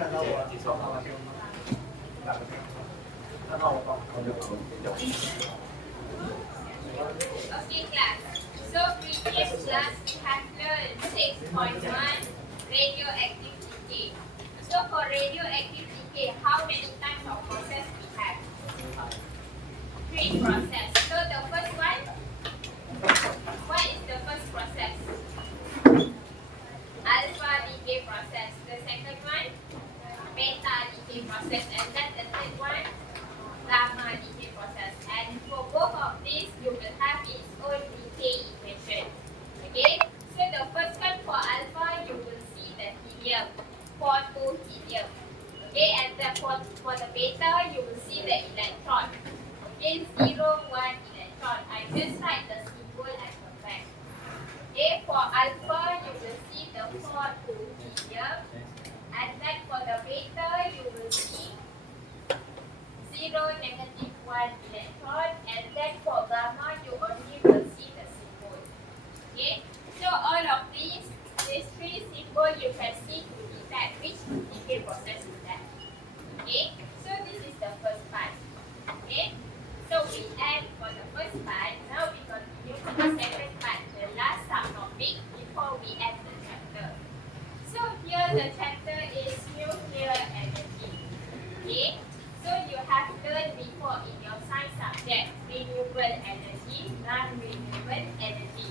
Okay, class. So previous class we have learned 6.1 radioactive decay. So for radioactive decay, how many types of process we have? 3 process. So the first one, what is the first process? Alpha decay process. The second one, beta decay process, and then the third one, gamma decay process. And for both of these, you will have its own decay equation. Okay, so the first one for alpha, you will see the helium, 4 2 helium. Okay, and then for the beta, you will see the electron. Okay, 0 1 electron. I just write the symbol at the back. Okay, for alpha, you will see the 4 2 helium, and then for the beta, you will see 0 negative 1 electron, and then for gamma, you only will see the symbol. Okay, so all of these 3 symbols you can see to detect which decay process is that. Okay, so this is the first part. Okay, so we end for the first part. Now we continue to the second part, the last subtopic before we end the chapter. So here the chapter is nuclear energy. Okay, so you have learned before in your science subject renewable energy, non-renewable energy.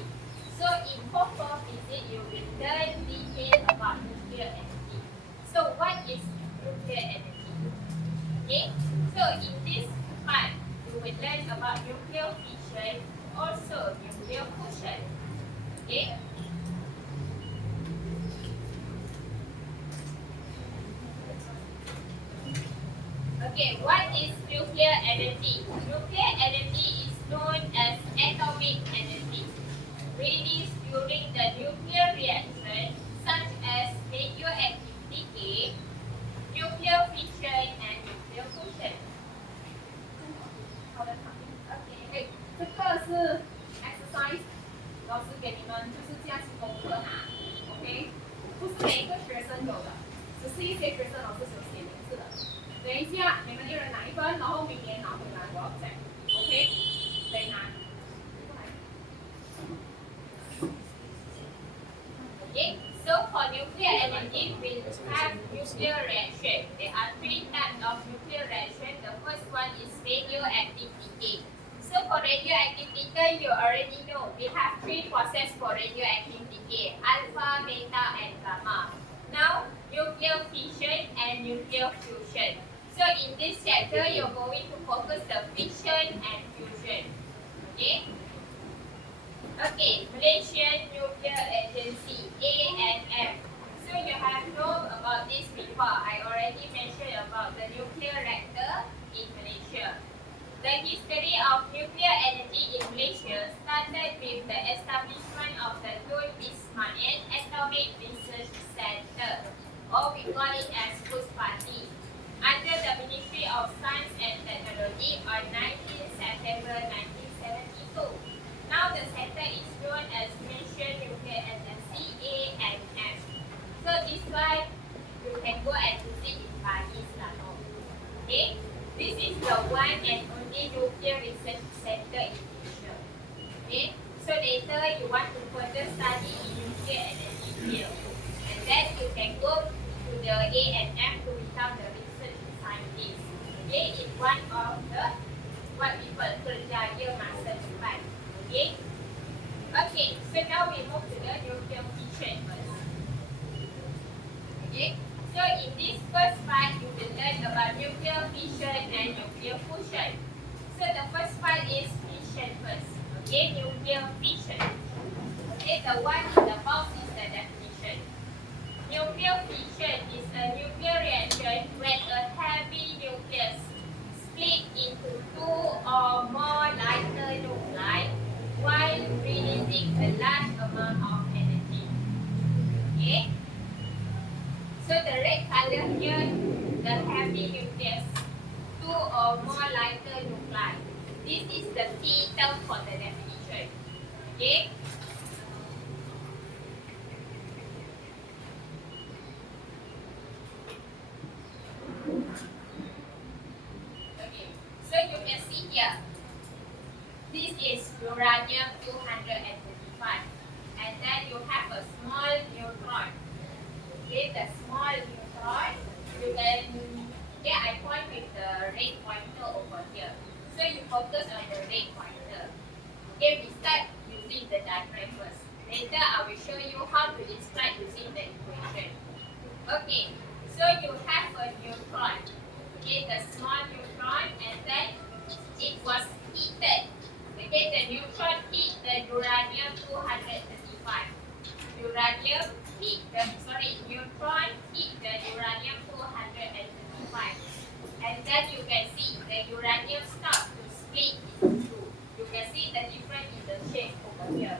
So in form 4 visit, you will learn details about nuclear energy. So what is nuclear energy? Okay, so in this part, you will learn about nuclear fission, also nuclear fusion. Okay. Okay, what is nuclear energy? Nuclear energy is known as atomic energy released during the nuclear reaction, such as radioactive decay, nuclear fission, and nuclear fusion. Okay，这个是 exercise，老师给你们就是这样子功课哈 ，OK，不是每一个学生有的，只是一些学生老师有写名字的。等一下你们一人拿一份，然后明年拿回来我要讲 ，OK，谁拿？ Okay, so for nuclear energy, we have nuclear reaction. There are 3 types of nuclear reaction. The first one is radioactive decay. So for radioactive decay, you already know we have 3 processes for radioactive decay: alpha, beta, and gamma. Now, nuclear fission and nuclear fusion. So in this chapter, you're going to focus the fission and fusion. Okay. Okay, Malaysian Nuclear Agency, ANM. So you have known about this before. I already mentioned about the nuclear reactor in Malaysia. The history of nuclear energy in Malaysia started with the establishment of the Tun Ismail Atomic Research Centre, or we call it as PUSPATI, under the Ministry of Science and Technology on 19 September 1972. Now the center is known as Malaysian Nuclear Agency, ANM. So this one, you can go and visit in Paris lah. Okay, this is the one and only nuclear research center in Malaysia. Okay, so later you want to further study in nuclear energy field, and then you can go to the ANM to become the research scientist. Okay, it's one of the what people kerjaya masa depan. Okay. Okay, so now we move to the nuclear fission first. Okay, so in this first part, you will learn about nuclear fission and nuclear fusion. So the first part is fission first. Okay, nuclear fission. Okay, the one in the box is the definition. Nuclear fission is a nuclear reaction when a heavy nucleus split into 2 or more lighter nuclei while releasing a large amount of energy. Okay? So the red color here, the heavy nucleus, 2 or more lighter nuclei. This is the key term for the definition. Okay? is uranium-235, and then you have a small neutron. Okay, the small neutron, you can, okay, I point with the red pointer over here. So you focus on the red pointer. Okay, we start using the diagram first. Later I will show you how to describe using the equation. Okay, so you have a neutron. Okay, the small neutron, and then it was heated. Okay, the neutron hit the uranium-235. Neutron hit the uranium-235. And then you can see the uranium start to split into two. You can see the difference in the shape over here.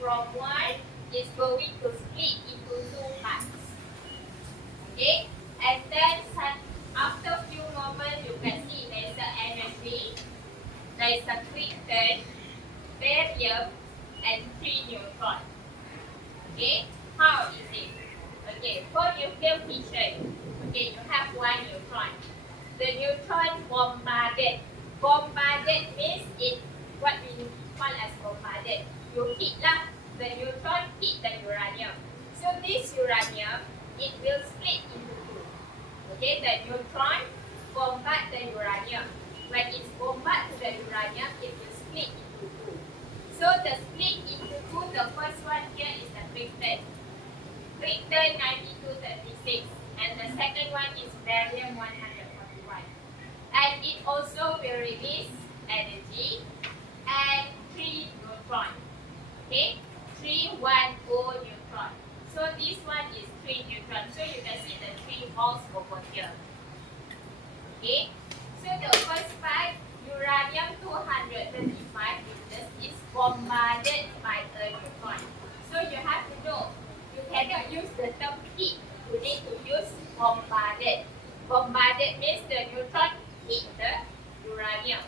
From one, it's going to split into two parts. Okay, and then after a few moments, you can see there is the energy, there is a krypton, barium, and 3 neutrons. Okay, how is it? Okay, for nuclear fission, okay, you have 1 neutron. The neutron bombarded. Bombarded means it, what we call as bombarded. You hit the neutron hit the uranium. So this uranium, it will split into two. Okay, the neutron bombard the uranium. When it's bombarded to the uranium, it will split into two. So the split into two, the first one here is the krypton. Krypton 9236, and the second one is barium 141. And it also will release energy and 3 neutrons. Okay, 310 neutron. So this one is 3 neutrons. So you can see the 3 balls over here. Okay, so the first part, uranium-235 is bombarded by a neutron. So you have to know, you cannot use the term hit. You need to use bombarded. Bombarded means the neutron hit the uranium.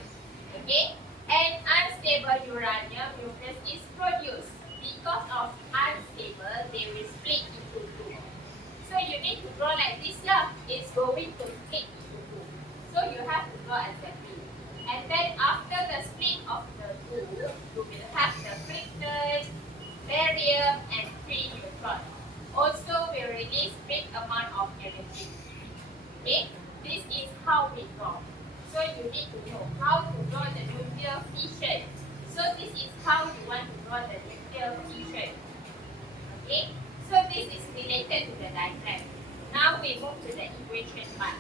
Okay, and unstable uranium nucleus is produced. Because of unstable, they will split into two. So you need to draw like this here. It's going to split into two. So you have to draw exactly. And then after the split of the two, you will have the krypton, barium, and 3 neutrons. Also will release big amount of energy. Okay, this is how we draw. So you need to know how to draw the nuclear fission. So this is how you want to draw the nuclear fission. Okay, so this is related to the diagram. Now we move to the equation part.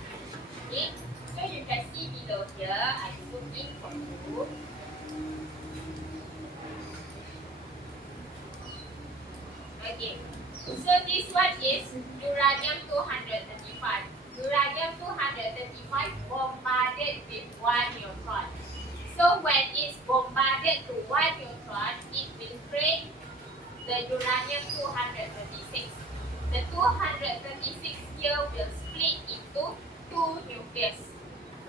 Okay, so you can see below here, I put in for you. Okay, so this one is uranium-235. Uranium-235 bombarded with 1 neutron. So when it's bombarded to 1 neutron, it will create the uranium-236. The 236 here will split into 2 nucleus.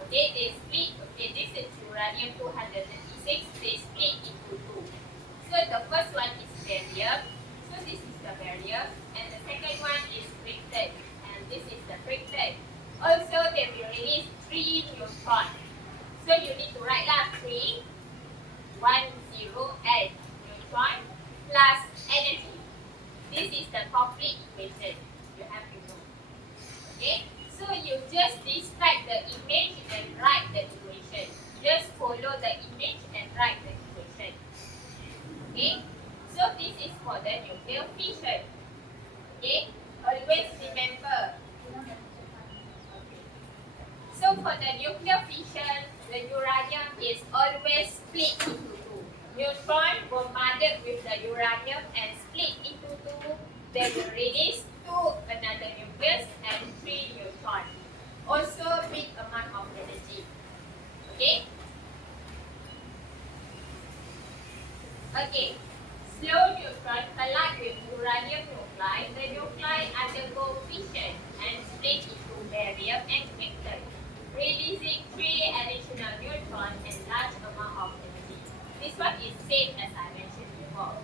Okay, they split. Okay, this is uranium-236. They split into 2. So the first one is barium. So this is the barium, and the second one is krypton, and this is the krypton. Also, they will release 3 neutrons. So you need to write 3, 1, 0, and neutron plus energy. This is the complete equation. You have to know. Okay? So you just describe the image and write the equation. Just follow the image and write the equation. Okay? So this is for the nuclear fission. Okay? Always remember. So for the nuclear fission, the uranium is always split into two. Neutron bombarded with the uranium and split into two. They will release another nucleus and 3 neutrons. Also big amount of energy. Okay? Okay. Slow neutron collide with uranium nuclei. The nuclei undergo fission and split into barium and krypton, releasing 3 additional neutrons and large amount of energy. This one is same as I mentioned before.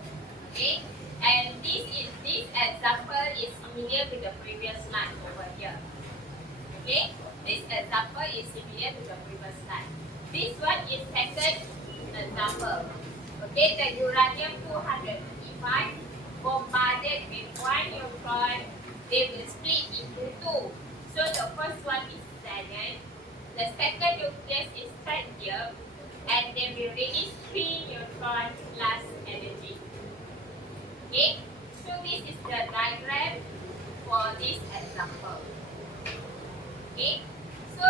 Okay, and this example is similar to the previous slide over here. Okay, this example is similar to the previous slide. This one is second example. Okay, the uranium-235 bombarded with one neutron, they will split into two. So the first one is xenon, the second nucleus is tritium, and they will release 3 neutrons plus energy. Okay, so this is the diagram for this example. Okay, so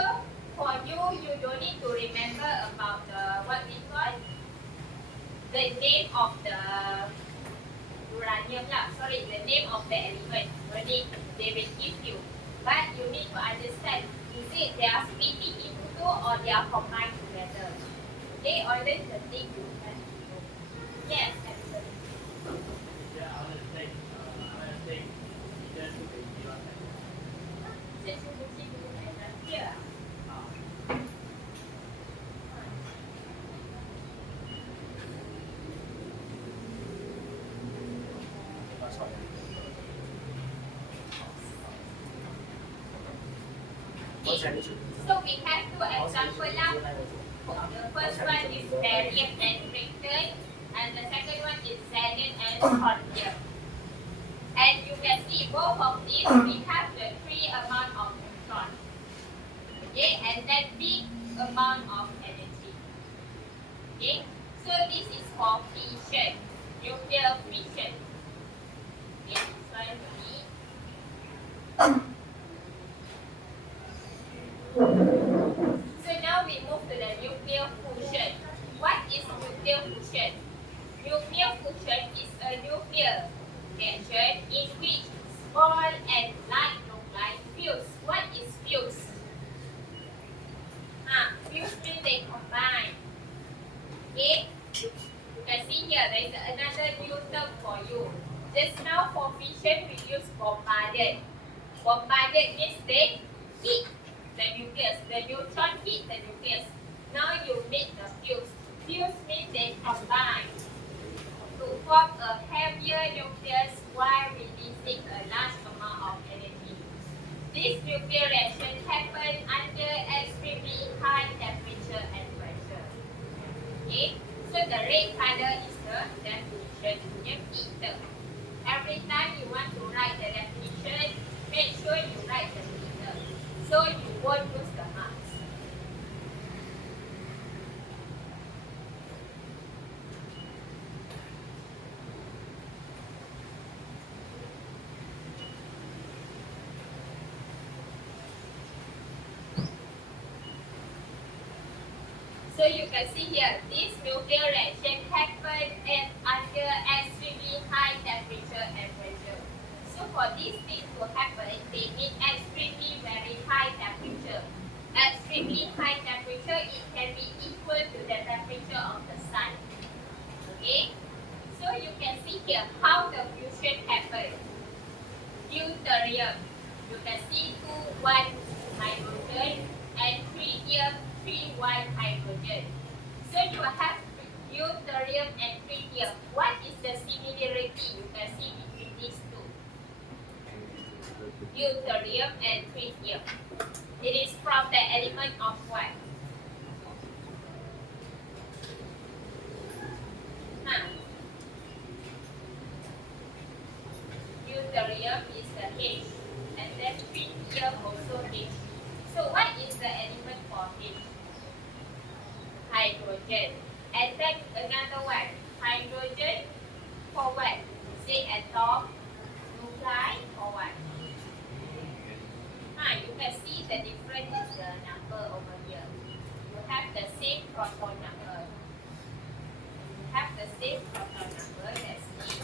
for you, you don't need to remember about the what we call the name of the uranium lah. Sorry, the name of the element. Only they will give you, but you need to understand: is it they are splitting into two or they are combined together? Okay, always the thing you have to know. Yes, absolutely. Yeah, I want to take just to be here. Just to see here. So we have two examples now. The first one is barium and krypton, and the second one is xenon and strontium. And you can see both of these we have the 3 amount of neutron. Okay, and then big amount of energy. Okay, so this is for fission, nuclear fission. Okay, sorry for me. So now we move to the nuclear fusion. What is nuclear fusion? Nuclear fusion is a nuclear reaction in which small and light nuclei fuse. What is fuse? Fuse means they combine. Okay? You can see here there is another new term for you. Just now for fission we use bombarded. Bombarded means they hit the nucleus. The neutron hit the nucleus. Now you make the fuse. Fuse means they combine to form a heavier nucleus while releasing a large amount of energy. This nuclear reaction happens under extremely high temperature and pressure. Okay, so the red color is the definition punya meter. Every time you want to write the definition, make sure you write the meter, so you won't lose the marks. So you can see here, this nuclear reaction happens under extremely high temperature and pressure. So for this thing to happen, they need extremely very high temperature. Extremely high temperature, it can be equal to the temperature of the sun. Okay? So you can see here how the fusion happens. Deuterium, you can see 2,1 hydrogen and tritium 3,1 hydrogen. So you have deuterium and tritium. What is the similarity you can see between these two? Deuterium and tritium. It is from the element of what? Deuterium is the H, and then tritium also H. So what is the element for H? Hydrogen. And then another one, hydrogen for what? Say atom, nuclei or what? You can see the difference is the number over here. You have the same proton number. You have the same proton number, that's E.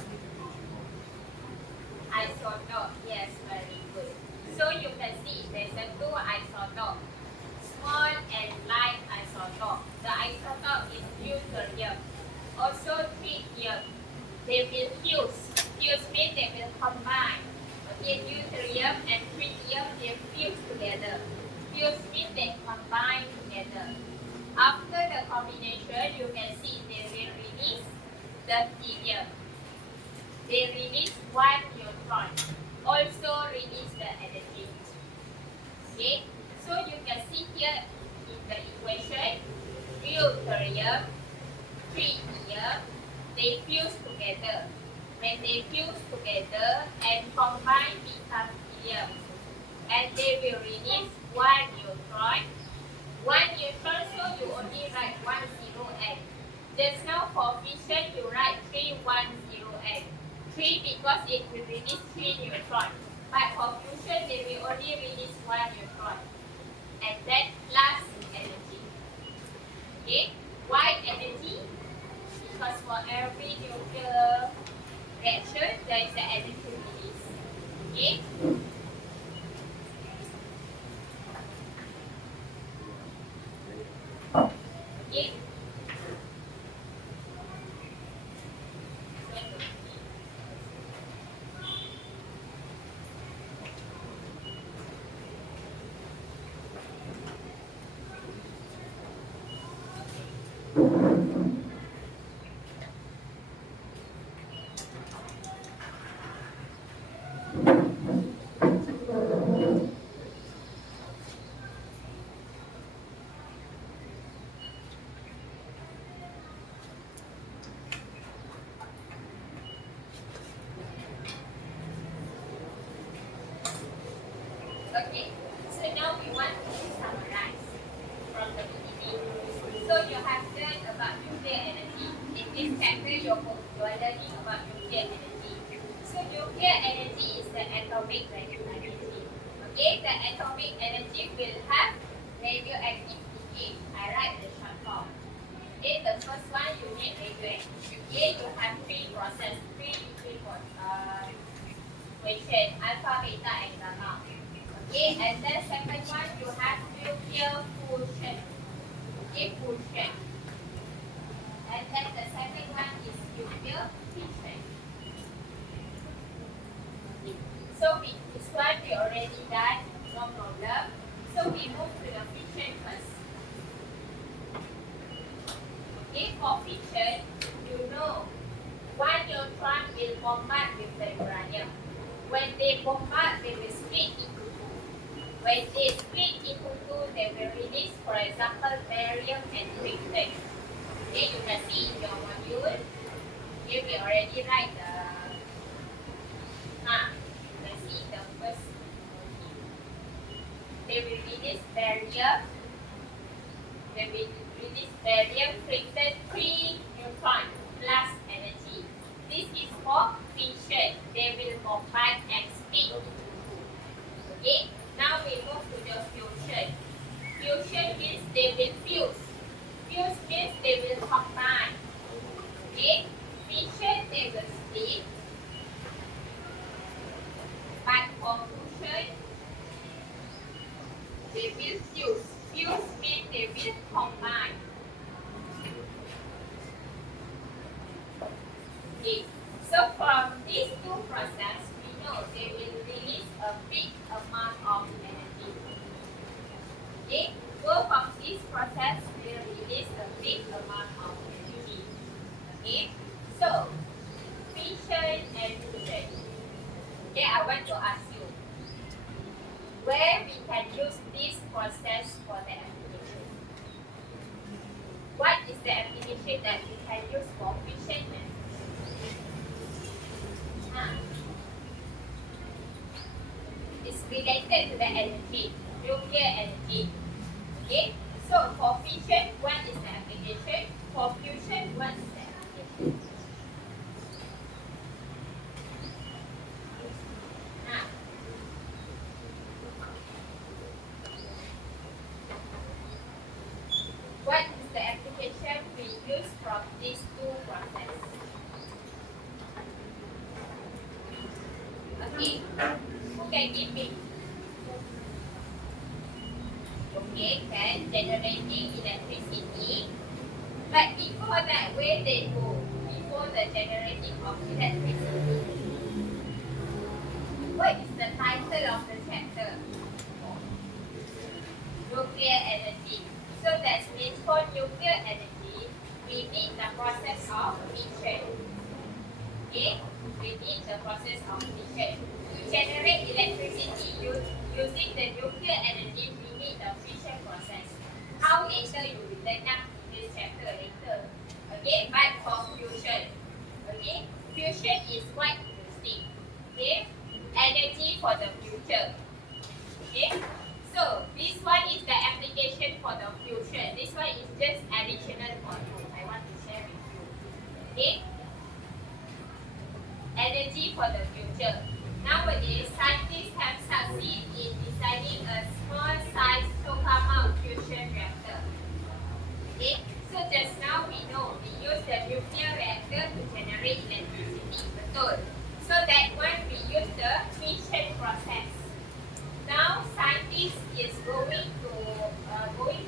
Isotope, yes, very good. So you can see there's a 2 isotope, small and light isotope. The isotope is deuterium, also tritium. They will fuse. Fuse means they will combine. Okay, deuterium and tritium, they fuse together. Fuse means they combine together. After the combination, you can see they will release the helium. They release 1 neutron. Also release the energy. Okay, so you can see here in the equation, deuterium they fuse together. When they fuse together and combine become helium, and they will release one neutron. One neutron, so you only write 10N. Just now for fission, you write 310N. 3 because it will release 3 neutrons. But for fusion, they will only release 1 neutron. And then plus energy. Okay? Why energy? Because for every nuclear reaction, there is an energy release. Okay? Okay? Okay, so now we want to summarize from the beginning. So you have learned about nuclear energy. In this chapter, you are learning about nuclear energy. So nuclear energy is the atomic energy. Okay, the atomic energy will have radioactive decay. I write the short form. Okay, the first one you need radioactive decay. You have three processes, three equation, alpha, beta, and gamma. Okay, and then second one you have nuclear fusion. Okay, fusion. And then the second one is nuclear fission. So this one we already done, no problem. So we move to the fission first. Okay, for fission, you know one neutron will bombard with the uranium. When they bombard, they will split into two. When they split into two, they will release, for example, barium and krypton. Okay, you can see in your module. Here we already write the. You can see the first. They will release barium. They will release barium, krypton, 3 neutron plus energy. This is for fission. They will combine and split into two. Okay. Now we move to the fusion. Fusion means they will fuse. Fuse means they will combine. Okay? Fission they will split. But for fusion, they will fuse. Fuse means they will combine. Okay. So from these two processes, we know they will release a big amount of energy. Okay, both of these processes will release a big amount of energy. Okay, so fission and fusion. Okay, I want to ask you where we can use this process for the application. What is the application that we can use for fission and it's related to the energy, nuclear energy. Okay, so for fission, what is the application? For fusion, what is the application? What is the application we use from these two processes? Okay, who can give me? Okay, then generating electricity. But before that, where they go? Before the generating of electricity. What is the title of the chapter? Nuclear energy. So that means for nuclear energy, we need the process of fission. Okay, we need the process of fission. To generate electricity using the nuclear energy, we need the fission process. How later you will learn up in this chapter later. Okay, but for fusion, Okay, fusion is quite interesting. Okay, energy for the future. Okay, so this one is the application for the fusion. This one is just additional module I want to share with you. Okay, energy for the future. Nowadays, scientists have succeeded in designing a small-sized tokamak fusion reactor. Okay, so just now we know we use the nuclear reactor to generate electricity, betul? So that one we use the fission process. Now scientists is going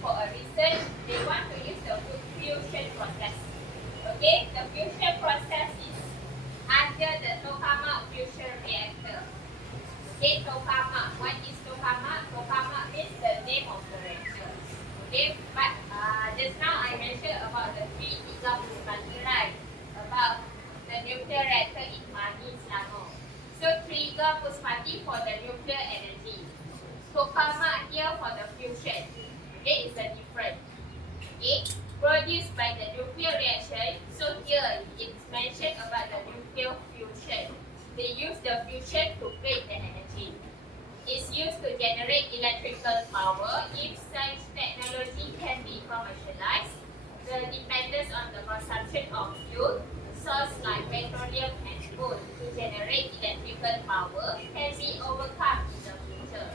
for a research. They want to use the fusion process. Okay, the fusion process is under the tokamak fusion reactor. Okay, tokamak. What is tokamak? Tokamak is the name of the reactor. Okay, but just now I mentioned about the 3 Tiga Puspati, right? About the nuclear reactor in Mani, Selangor. So 3 Tiga Puspati for the nuclear energy. Tokamak here for the fusion. Okay, it's a different. Okay, produced by the nuclear reaction. So here it's mentioned about the nuclear fusion. They use the fusion to create the energy. Is used to generate electrical power. If such technology can be commercialized, the dependence on the consumption of fuel, source like petroleum and coal to generate electrical power can be overcome in the future.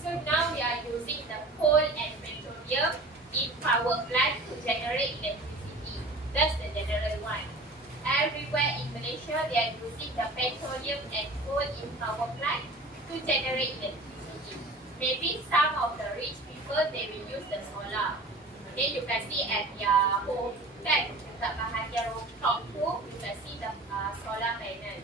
So now we are using the coal and petroleum in power plant to generate electricity. That's the general one. Everywhere in Malaysia, they are using the petroleum and coal in power plant to generate electricity. Maybe some of the rich people, they will use the solar. Okay, you can see at their home, kan, dekat bahagian rooftop tu, you can see the solar panel.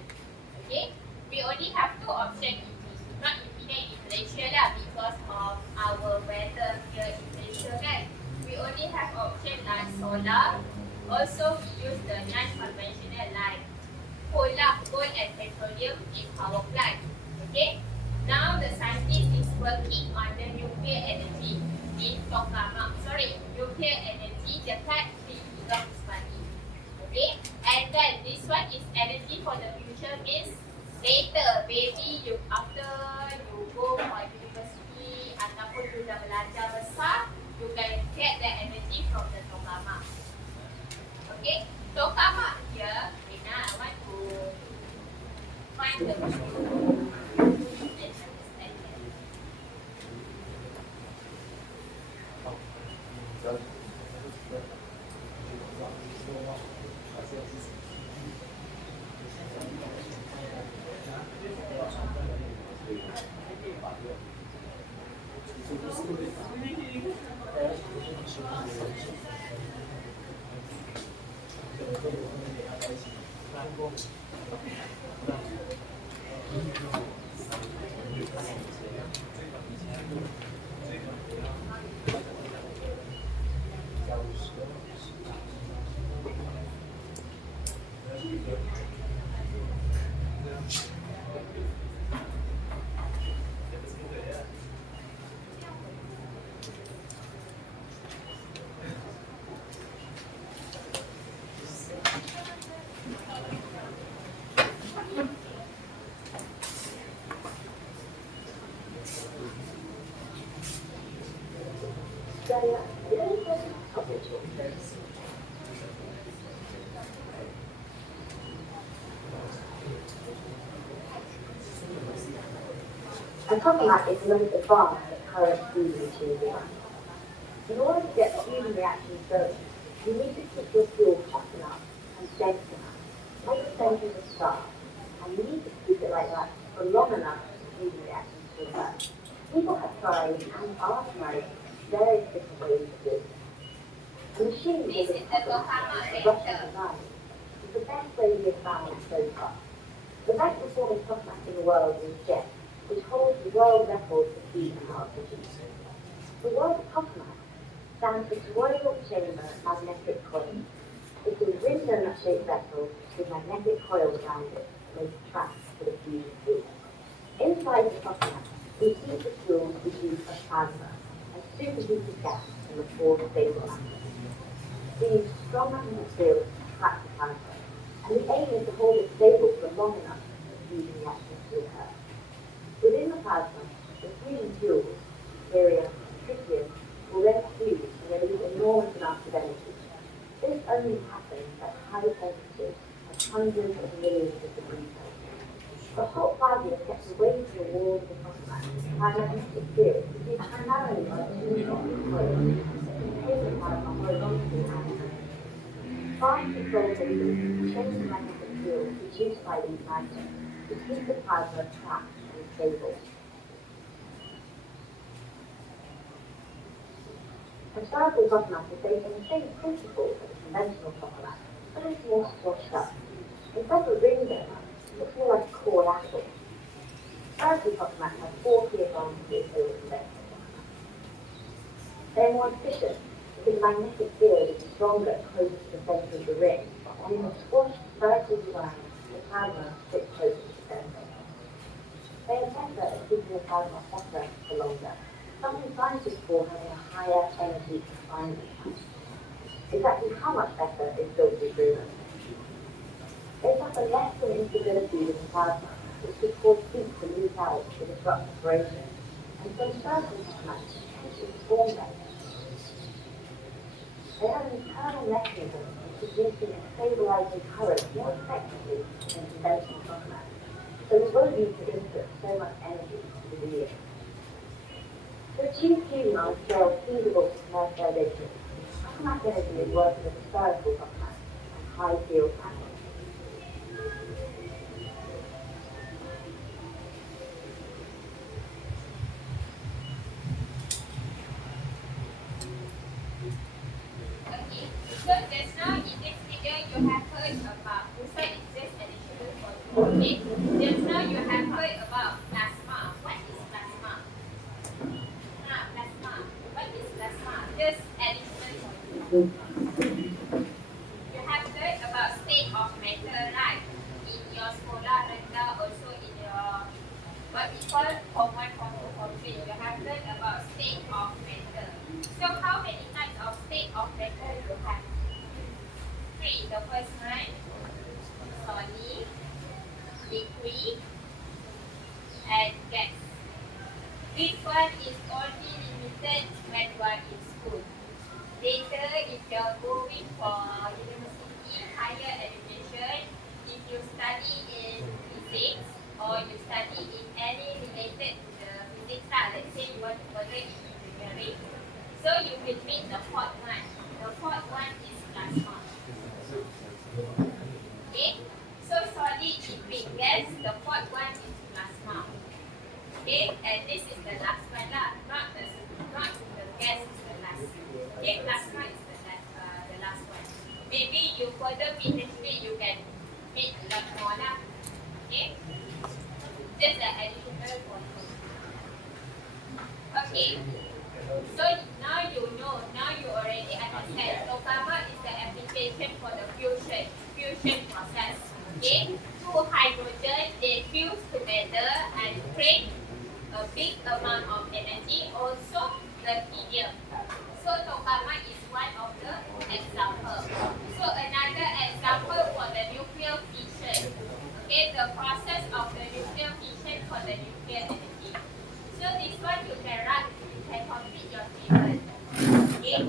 Okay, we only have 2 options in this. Not in Malaysia lah, because of our weather here in Malaysia, kan. We only have option like solar. Also, we use the non-conventional like coal and petroleum in power plant. Okay. Now the scientist is working on the nuclear energy in tokamak. Nuclear energy dekat 3 Tiga Puspati. Okay. And then this one is energy for the future means later, maybe you after you go for university ataupun you dah belajar besar, you can get the energy from the tokamak. Okay. Tokamak here, Rina, I want to find the video. And tokamak is not advanced at current fusion reactions. In order to get the fusion reactions going, you need to keep your fuel hot enough and dense enough, like the center of a star, and you need to keep it like that for long enough for the fusion reactions to occur. People have tried and are trying various different ways of doing this. A machine This is the tokamak Russian reactor. design is the best way we have found so far. The best performing tokamak in the world is JET, which holds the world record for fusion power efficiency. The word tokamak stands for toroidal chamber magnetic coil. It's a rim donut-shaped vessel with magnetic coils around it to make tracks for the fusion fuel. Inside the tokamak, we heat the fuel to produce a plasma, a superheated gas in the form of stable atoms. We use strong magnetic fields to attract the plasma, And the aim is to hold it stable for long enough for the fusion reaction to occur. Within the plasma, the fusion fuels, helium and tritium, will then fuse and release enormous amounts of energy. This only happens at high temperatures of hundreds of millions of degrees Celsius. The hot plasma is kept away from the walls of the tokamak by a magnetic field produced primarily by two coils that contain the plasma horizontally and vertically. Fine control systems change the magnetic field produced by these magnets to keep the plasma trapped and stable. A spherical tokamak is based on the same principles as a conventional tokamak, but it's more squashed up. Instead of a ring donut, it's more like a core apple. Spherical tokamaks have four key advantages over conventional tokamaks. They're more efficient because the magnetic field is stronger closer to the center of the ring, and in a squashed spherical design, the plasma sits closer to the center. They are better at keeping the plasma hotter for longer, something scientists call having a higher energy confinement time. Exactly how much better is still to be proven. They suffer less from instability in the plasma, which could cause heat to leak out to disrupt separation, and so spherical tokamaks potentially perform better. They have an internal mechanism of producing and stabilizing current more effectively than conventional tokamaks, so we won't need to input so much energy to the relay. To achieve fusion on a scale feasible for commercialization, tokamak energy is working with a spherical tokamak and high field panels. Okay, so just now in this video you have heard about, so it's just additional for you. Okay, just now you have heard about plasma. What is plasma? Plasma. What is plasma? Just additional for you. You have heard about state of matter, right? In your sekolah rendah, also in your what we call form 1, form 2, form 3. You have heard about state of matter. So how many types of state of matter you have? 3. The first one, solid, liquid, and gas. This one is only limited when you are in school. Later, if you are going for university, higher education, if you study in physics or you study in any related to the physics, let's say you want to further in engineering, so you will meet the fourth one. The fourth one is plasma. Okay, so solid, liquid, gas, the fourth one is plasma. Okay, and this is the last one lah, not the gas is the last. Okay, plasma is the last one. Maybe you further PhD, you can meet a lot more lah. Okay, just the additional one. Okay, so now you know, now you already understand. Tokamak is the application for the fusion process. Okay, two hydrogen they fuse together and create a big amount of energy, also the helium. So tokamak is one of the example. So another example for the nuclear fission. Okay, the process of the nuclear fission for the nuclear energy. So this one you can write, you can complete your table. Okay,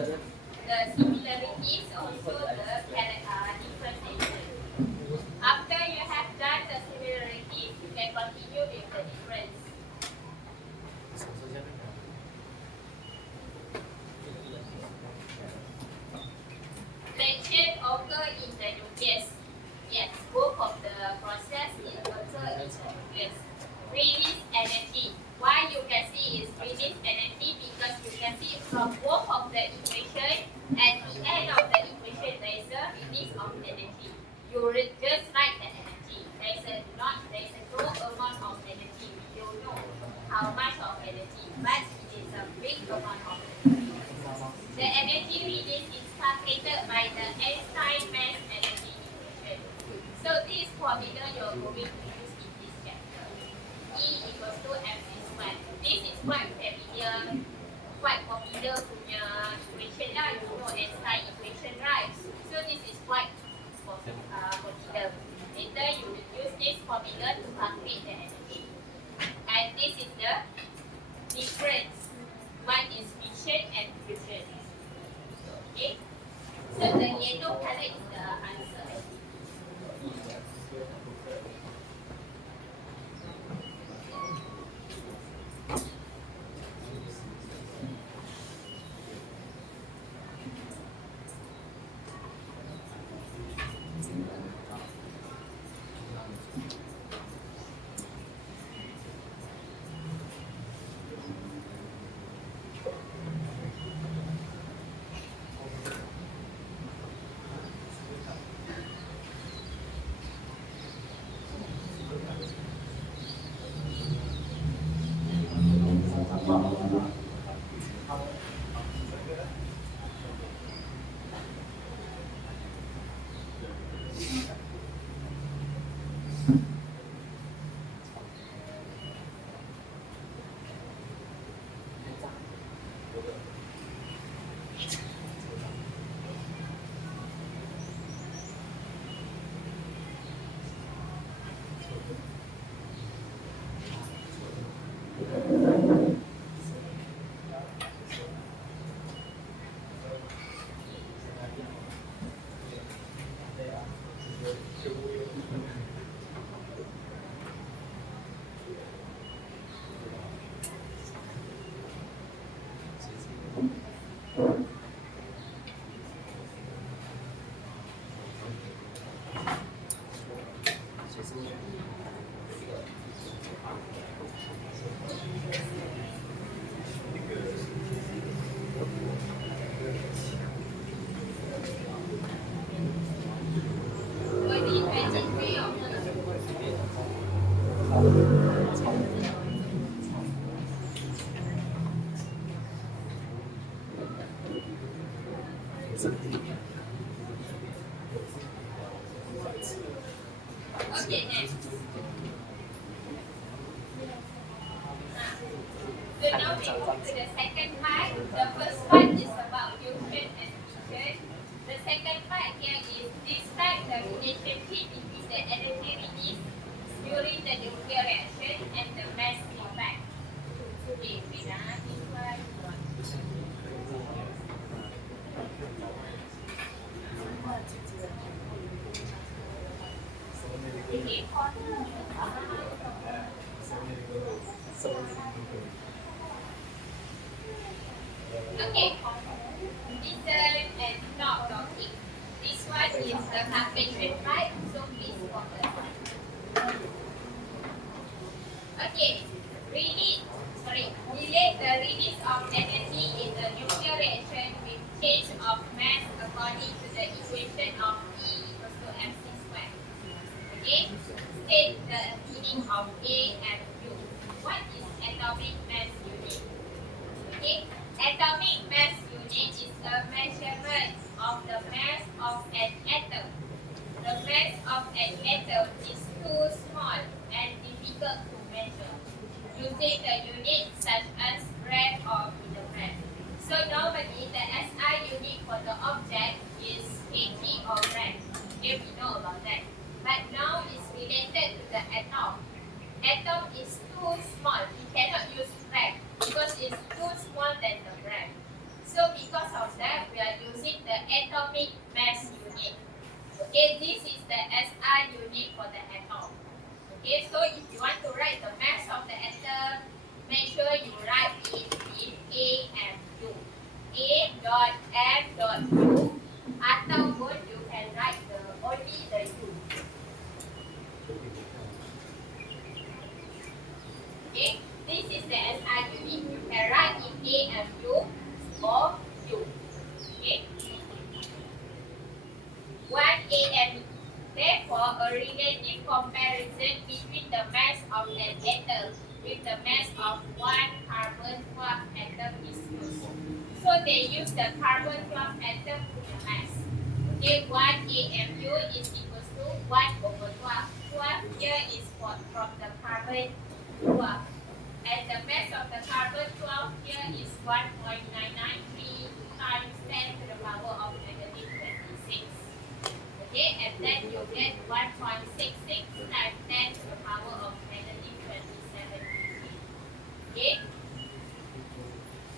the similarities, also the differentiation. After you have done the similarities, you can continue with the difference. Reaction occur in the nucleus. Yes, both of the process is occur in the nucleus. Release energy. Why you can see is release energy because you can see from both of the equation, at the end of the equation there is a release of energy. You just write the energy. There is no amount of energy. You don't know how much of energy, but it is a big amount of energy. The energy release is calculated by the Einstein mass energy equation. So this formula you are going to use in this chapter. E equals to mc². This is quite familiar, quite popular punya equation lah. You know Einstein equation, right? So this is quite formula. Later you will use this formula to calculate the energy. And this is the difference. One is fission and fusion. Okay. So the yellow color is the answer. Okay, next. So now we move to the second part. The first part is about fusion and fission. The second part here is describe the relationship between the energy release during the nuclear reaction and the mass impact. Okay, wait this one. Okay. Okay. Listen and stop talking. This one is the calculation part, so please focus. Okay. Relate the release of energy in the nuclear reaction with change of mass according to the equation of E equals to mc squared. Okay. State the meaning of A and U. What is atomic mass unit? Okay. Atomic mass unit is a measurement of the mass of an atom. The mass of an atom is too small and difficult to measure using the units such as gram or kilogram. So normally the SI unit for the object is kg or gram. Okay, we know about that. But now it's related to the atom. Atom is too small. We cannot use gram because it's too small than the gram. So because of that, we are using the atomic mass unit. Okay, this is the SI unit for the atom. Okay, so if you want to write the mass of the atom, make sure you write it with A and U. A dot M dot U. Ataupun you can write only the U. Okay, this is the SI unit. You can write in A and U or U. Okay. 1 AMU. Therefore, a relative comparison between the mass of an atom with the mass of one carbon 12 atom is used. So they use the carbon 12 atom to the mass. Okay, 1 AMU is equals to 1 over 12. 12 here is from the carbon 12. And the mass of the carbon 12 here is 1.993 times 10 to the power of negative 26. Okay, and then you get 1.66 times 10 to the power of negative 27 kg. Okay,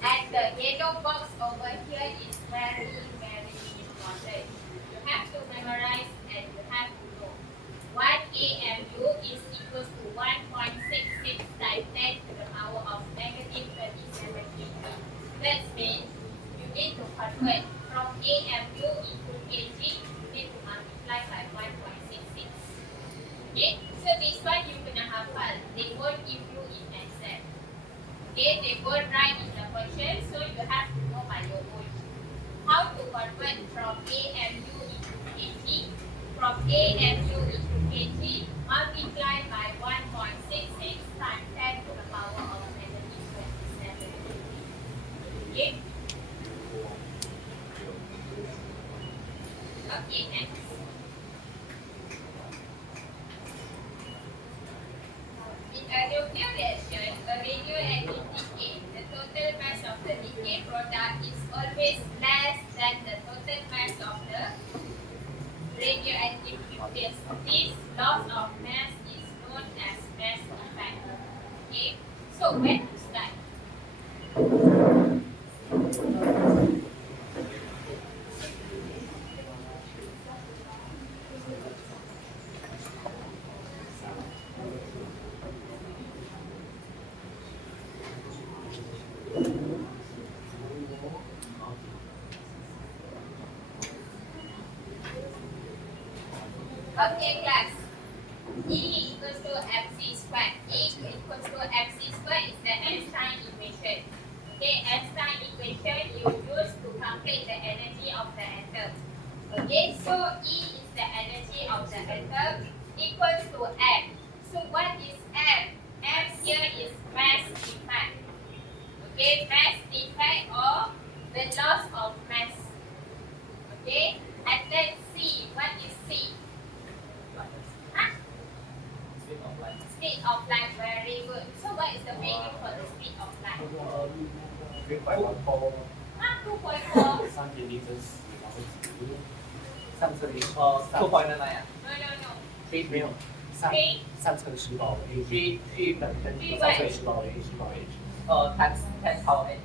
and the yellow box over here is very, very important. You have to memorize and you have to know. 1 AMU is equals to 1.66 times 10 to the power of negative 27 kg. That means you need to convert from AMU into kg, you need to multiply by 1.66. Okay, so this one you gonna hafal. They won't give you in exam. Okay, they won't write in the question, so you have to know by your own. How to convert from AMU into kg? From AMU into kg, multiply by 1.66 times 10 to the power of negative 27. Okay? Okay, next. In a nuclear reaction, a radioactive decay, the total mass of the decay product is always less than the total mass of the radioactive nucleus. This loss of mass is known as mass effect. Okay, so when to start? Okay, class. E equals to mc squared. E equals to mc squared is the Einstein equation. Okay, Einstein equation you use to calculate the energy of the atom. Okay, so E is the energy of the atom equals to M. So what is M? M here is mass defect. Okay, mass defect or the loss of mass. Okay, and then C. What is C? Speed of light, very good. So what is the value for the speed of light? 3.14 2.4. 3點幾陣時，然後指上車離2.9啊 No, no, no. 3沒有上車10到 A 3上車10到 A 10到 H times 10 power 8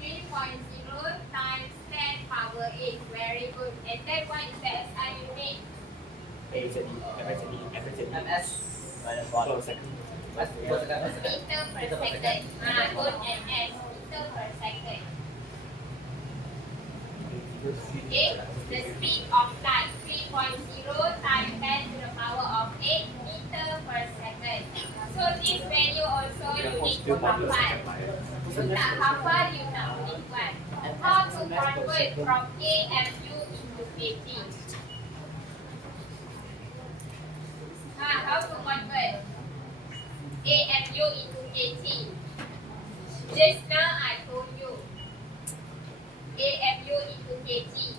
3.0 times 10 power 8. Very good. And then what is the SI unit? A 乘以 M 乘以 M 乘以 ms minus 1 per second per second Meter per second. Don't MS. Meter per second. Okay. The speed of light 3.0 times 10 to the power of 8 meter per second. So this value also you need to hafal. You nak hafal, you nak buat. How to convert from AMU into kg? How to convert AMU into kg? Just now I told you AMU into kg.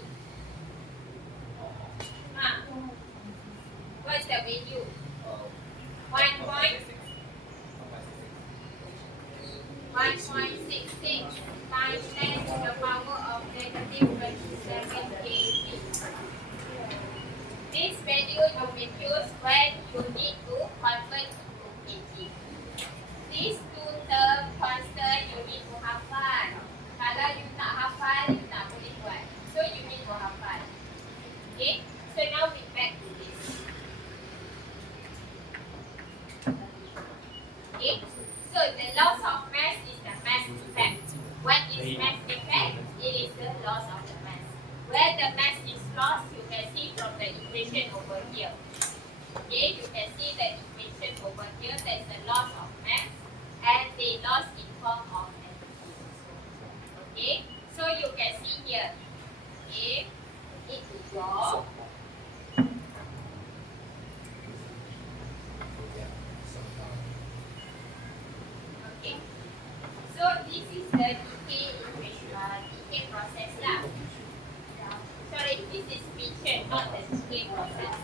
What's the value? 1.66 times 10 to the power of negative 27 kg. This value you will use when you need to convert into kg. These two terms constant you need to hafal. Kalau you tak hafal, you tak boleh buat. So you need to hafal. Okay? So now we back to this. Okay? So the loss of mass is the mass effect. What is mass effect? It is the loss of the mass. Where the mass is lost, you can see from the equation over here. Okay, you can see the equation over here. There is the loss of mass and the loss in form of energy. Okay, so you can see here. Okay, need to draw. Okay, so this is the decay process lah. Sorry, this is fission, not the decay process.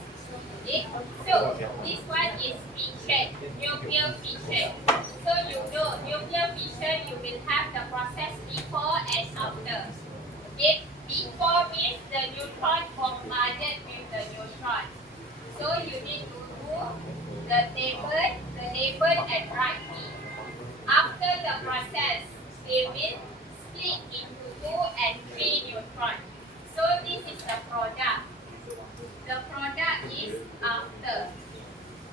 Okay, so this one is fission, nuclear fission. So you know nuclear fission, you will have the process before and after. Okay, before means the neutron bombarded split into 2 and 3 neutrons. So this is the product. The product is after.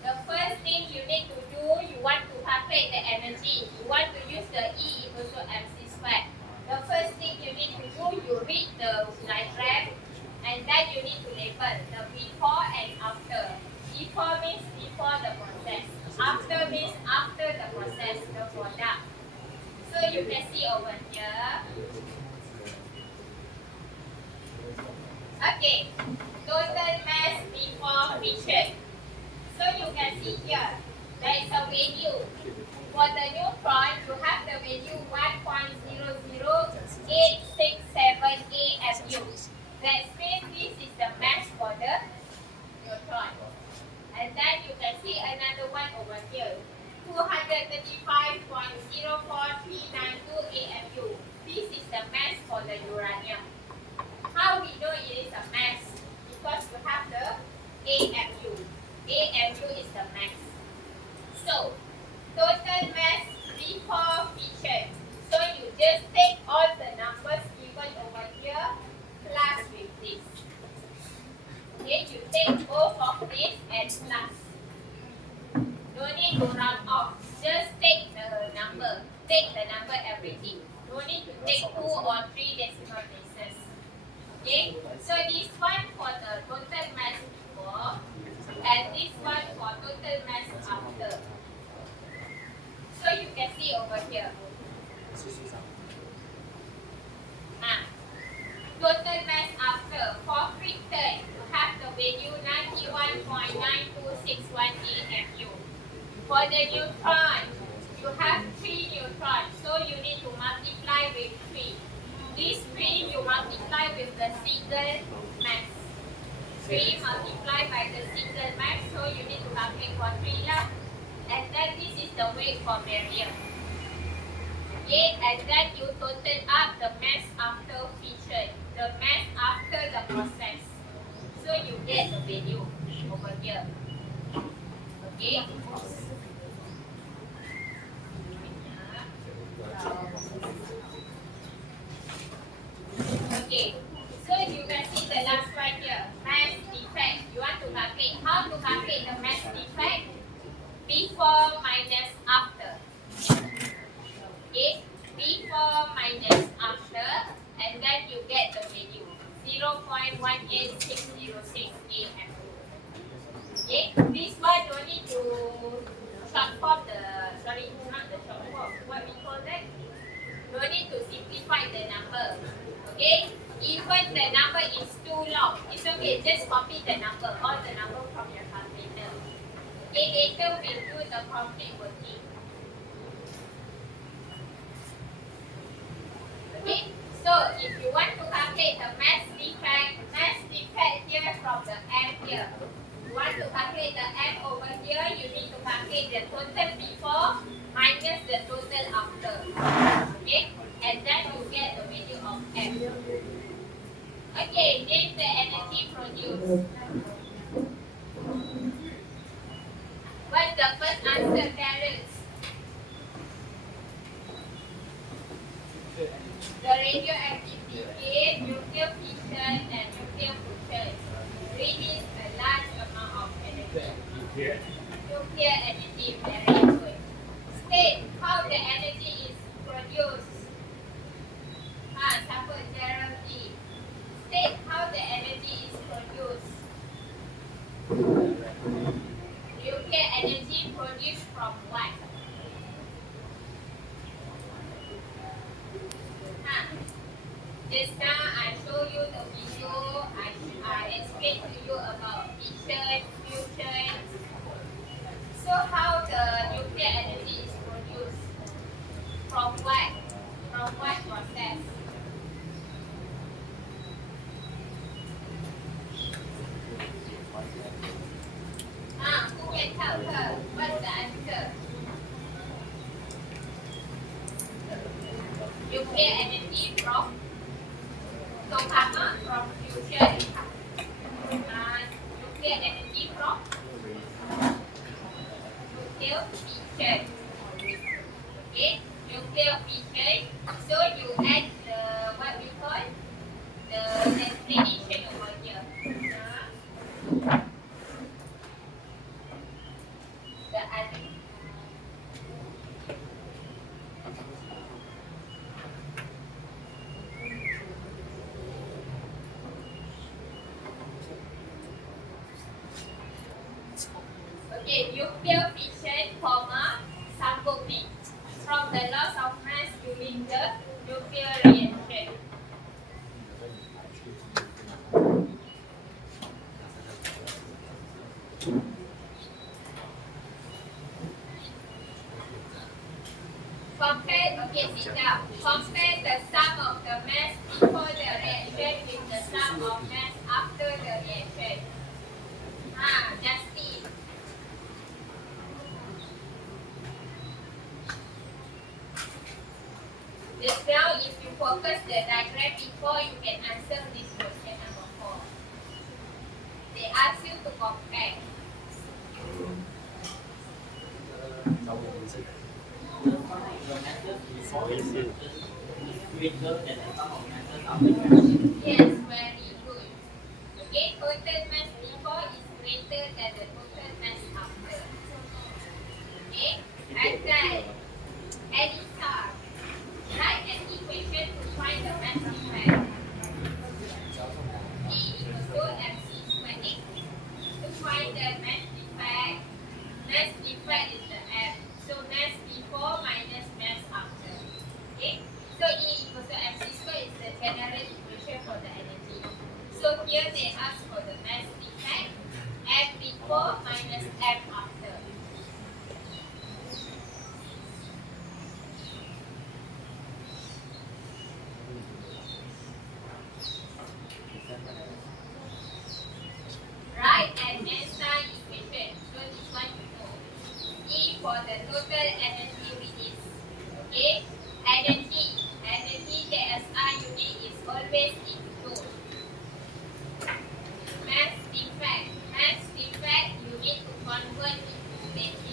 The first thing you need to do, you want to calculate the energy. You want to use the E equals to mc squared. The first thing you need to do, you read the diagram and then you need to label the before and after. Before means before the process. After means after the process, the product. So you can see over here. Okay, total mass before fission. So you can see here, there is a value. For the neutron, you have the value 1.00867 AMU. That means this is the mass for the neutron. And then you can see another one over here, 235.04392 AMU. This is the mass for the uranium. How we know it is a mass? Because you have the AMU. AMU is the mass. So, total mass before fission. So you just take all the numbers given over here plus with this. Okay, you take both of this and plus. No need to round off. Just take the number. Take the number everything. No need to take 2 or 3 decimal places. Okay, so this one for the total mass before and this one for total mass after. So you can see over here. Total mass after. For krypton, you have the value 91.9261 AMU. For the neutron, you have 3 neutrons. So you need to multiply with 3. This 3 you multiply with the single mass. 3 multiplied by the single mass, so you need to calculate for 3 lah. And then this is the weight for barium. Okay, and then you total up the mass after fission, the mass after the process. So you get the value over here. Okay. Okay, so you can see the last one here, mass defect. You want to calculate. How to calculate the mass defect? Before minus after. Okay, before minus after, and then you get the value 0.18606 AMU. Okay, this one don't need to short form the, sorry, not the short form, what we call that? No need to simplify the number. Okay, even the number is too long, it's okay, just copy the number, all the number from your calculator. Okay, later we'll do the complete working. Okay, so if you want to calculate the mass defect here from the M here. You want to calculate the M over here, you need to calculate the total before minus the total after. Okay, and then you get the value of M. Okay, name the energy produced. What's the first answer, parents? The radioactive decay, nuclear fission, and nuclear fusion release a large amount of energy. Nuclear energy, very good. State how the energy is produced. Siapa Geraldine? State how the energy is produced. Nuclear energy produced from what? Just now I show you the video, I explained to you about fission, fusion. So how the nuclear energy is produced? From what? From what process? Who can tell her? What's the answer? Nuclear energy from from fusion. Nuclear energy from nuclear fission. Okay, nuclear fission. So you add Okay, nuclear fission, comma, subboping from the loss of mass during the nuclear reaction. Sit down. Compare the sum of the mass before the reaction with the sum of mass after the reaction. Justin. Just now, if you focus the diagram before, you can answer this question number 4. They ask you to compare. greater than the sum of masses after. Yes, very good. Okay, total mass before is greater than the total mass after. Okay, and then Elisa, write an equation to find the mass effect. E equals to mc squared x. To find the mass effect is the m. So mass before minus mass after. Okay, so E equals to mc squared is the general equation for the energy. So here they ask for the mass effect, m before minus m after. Write an Einstein equation. So this one you know. E for the total energy release. Okay? Energy, the SI unit is always in joule. Mass defect, you need to convert into kg.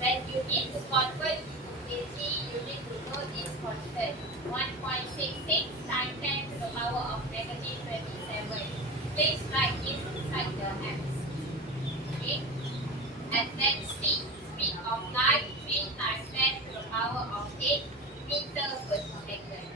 When you need to convert into kg, you need to know this constant. 1.66 times 10 to the power of negative 27. Please write this inside the amps. Okay? And then speed of light 3 times 10 to the power of 8 meter per second.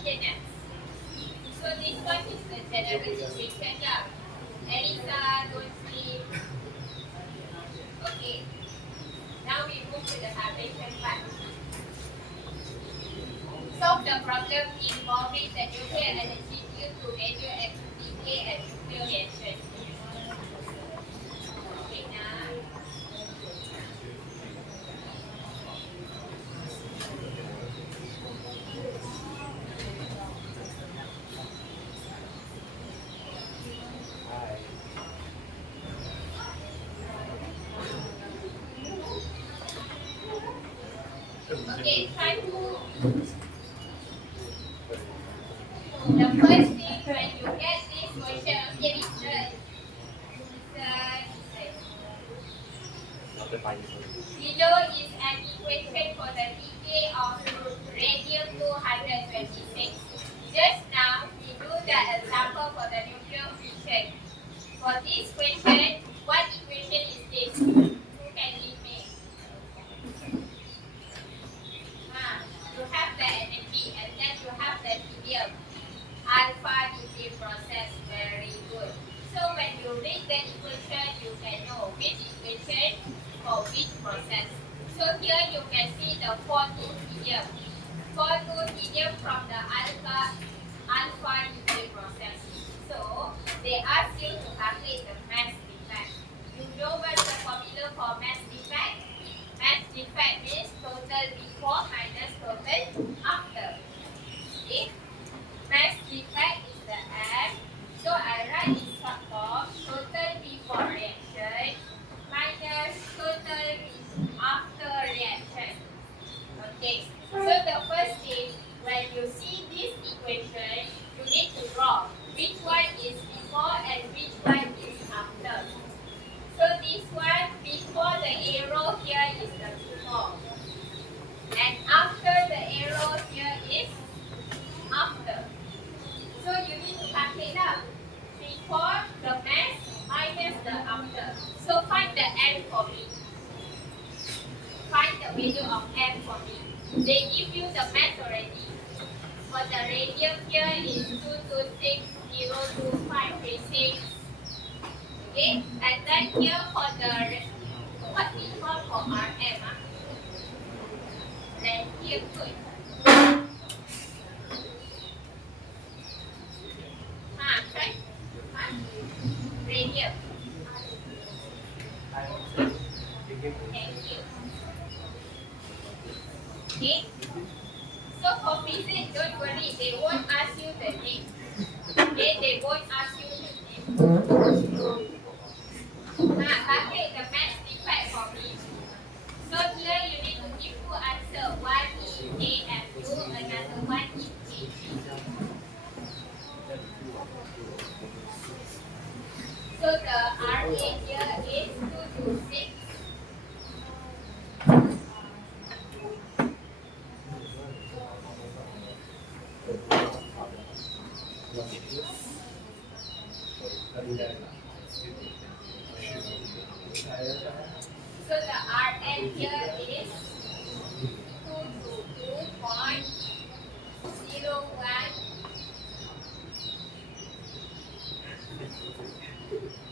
Okay, next. So this one is the general equation. Elisa, don't sleep. Okay. Now we move to the calculation part. Solve the problem involving the nuclear energy due to radioactive decay and nuclear reaction. Okay, now. Okay, try to. The first thing when you get this question, okay, listen. Below is an equation for the decay of radium-226. Just now, we do the example for the nuclear fission. For this question, what equation is this? Who can lead me? You have the energy and then you have the helium. Alpha decay process, very good. So when you read the equation, you can know which equation for which process. So here you can see the 4,2 helium. 4,2 helium from the alpha decay process. So they ask you to calculate the mass defect. You know what's the formula for mass defect? Mass defect means total before minus total after. Okay? Mass defect is the M. So I write in short form total before reaction minus total after reaction. Okay. So the first thing, when you see this equation, you need to draw which one is before and which one is after. So this one, before the arrow here is the before. And after the arrow value of m for me. They give you the mass already. For the radium here is 226.02536. Okay, and then here for the what we call for RM, radium good. Right? Radium. Thank you. Okay. So for physics, don't worry, they won't ask you the name. Okay, they won't ask you the name. Calculate the mass defect for me. So here you need to give two answers. One is AMU, another one is AG. So the RA here is 226. So the Rn here is 222.01.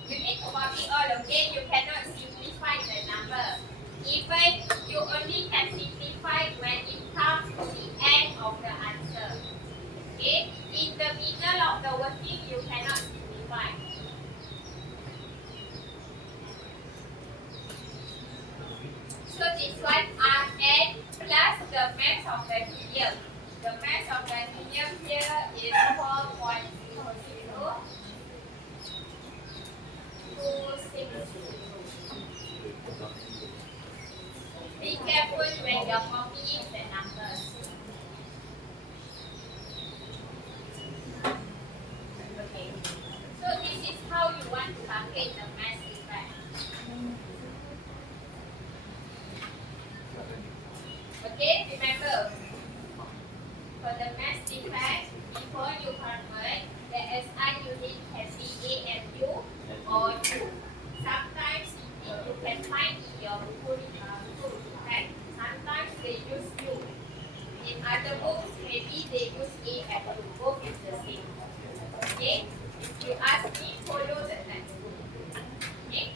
You need to copy all, okay? You cannot simplify the number. Even you only can simplify when it comes to the end of the answer. Okay? In the middle of the working, you cannot simplify. So this one Rn plus the mass of the helium. The mass of the helium here is 4.00. Be careful when you're copying the numbers. Okay. So this is how you want to calculate the mass effect. Okay, remember, for the mass effect, before you convert, the SI unit can be AMU or U. Sometimes you can find in your full effect. Sometimes they use U. In other books, maybe they use AMU. Both is the same. Okay? If you ask me, follow the textbook. Okay?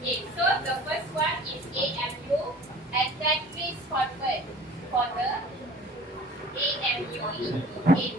Okay, so the first one is AMU, and then please convert for the AMU into AT.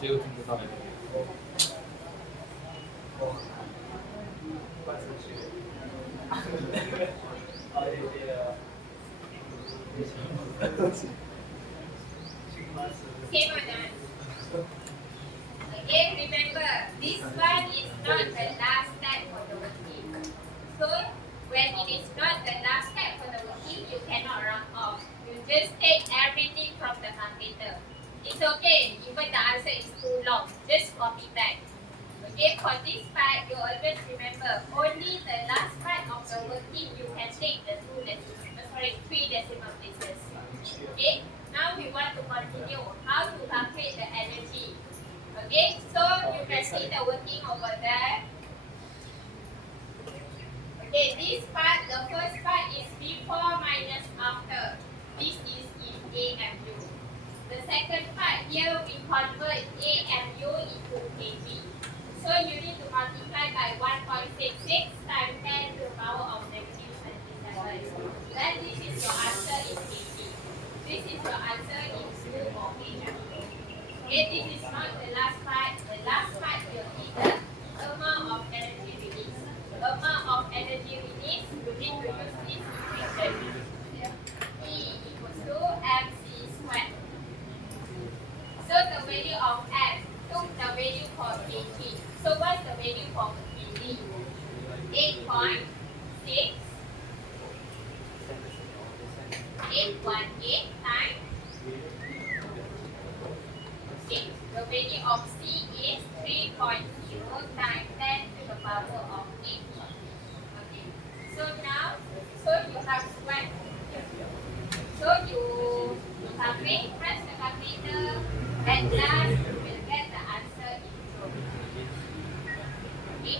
这个听不到。Same or not? Again, remember, this one is not the last step for the working. So, when it is not the last step for the working, you cannot run off. You just take everything from the calculator. It's okay, even the answer is too long, just copy back. Okay, for this part, you always remember, only the last part of the working you can take the 3 decimal places. Okay, now we want to continue how to calculate the energy. Okay, so you can see the working over there. Okay, this part, the first part is before minus after. This is in AMU. The second part here we convert AMU into kg. So you need to multiply by 1.66 times 10 to the power of negative 27. Then this is your answer in kg. This is your answer in joule or AMU. Okay, this is not the last part. The last part will be the amount of energy release. Amount of energy release, you need to use this equation. E equals to mc squared. So the value of m took the value for kg. So what's the value for kg? 8.6 818 times 6. The value of C is 3.0 times 10 to the power of 8. Okay. So now, you have squared. So you calculate, press the calculator, and last you will get the answer in joule. Okay.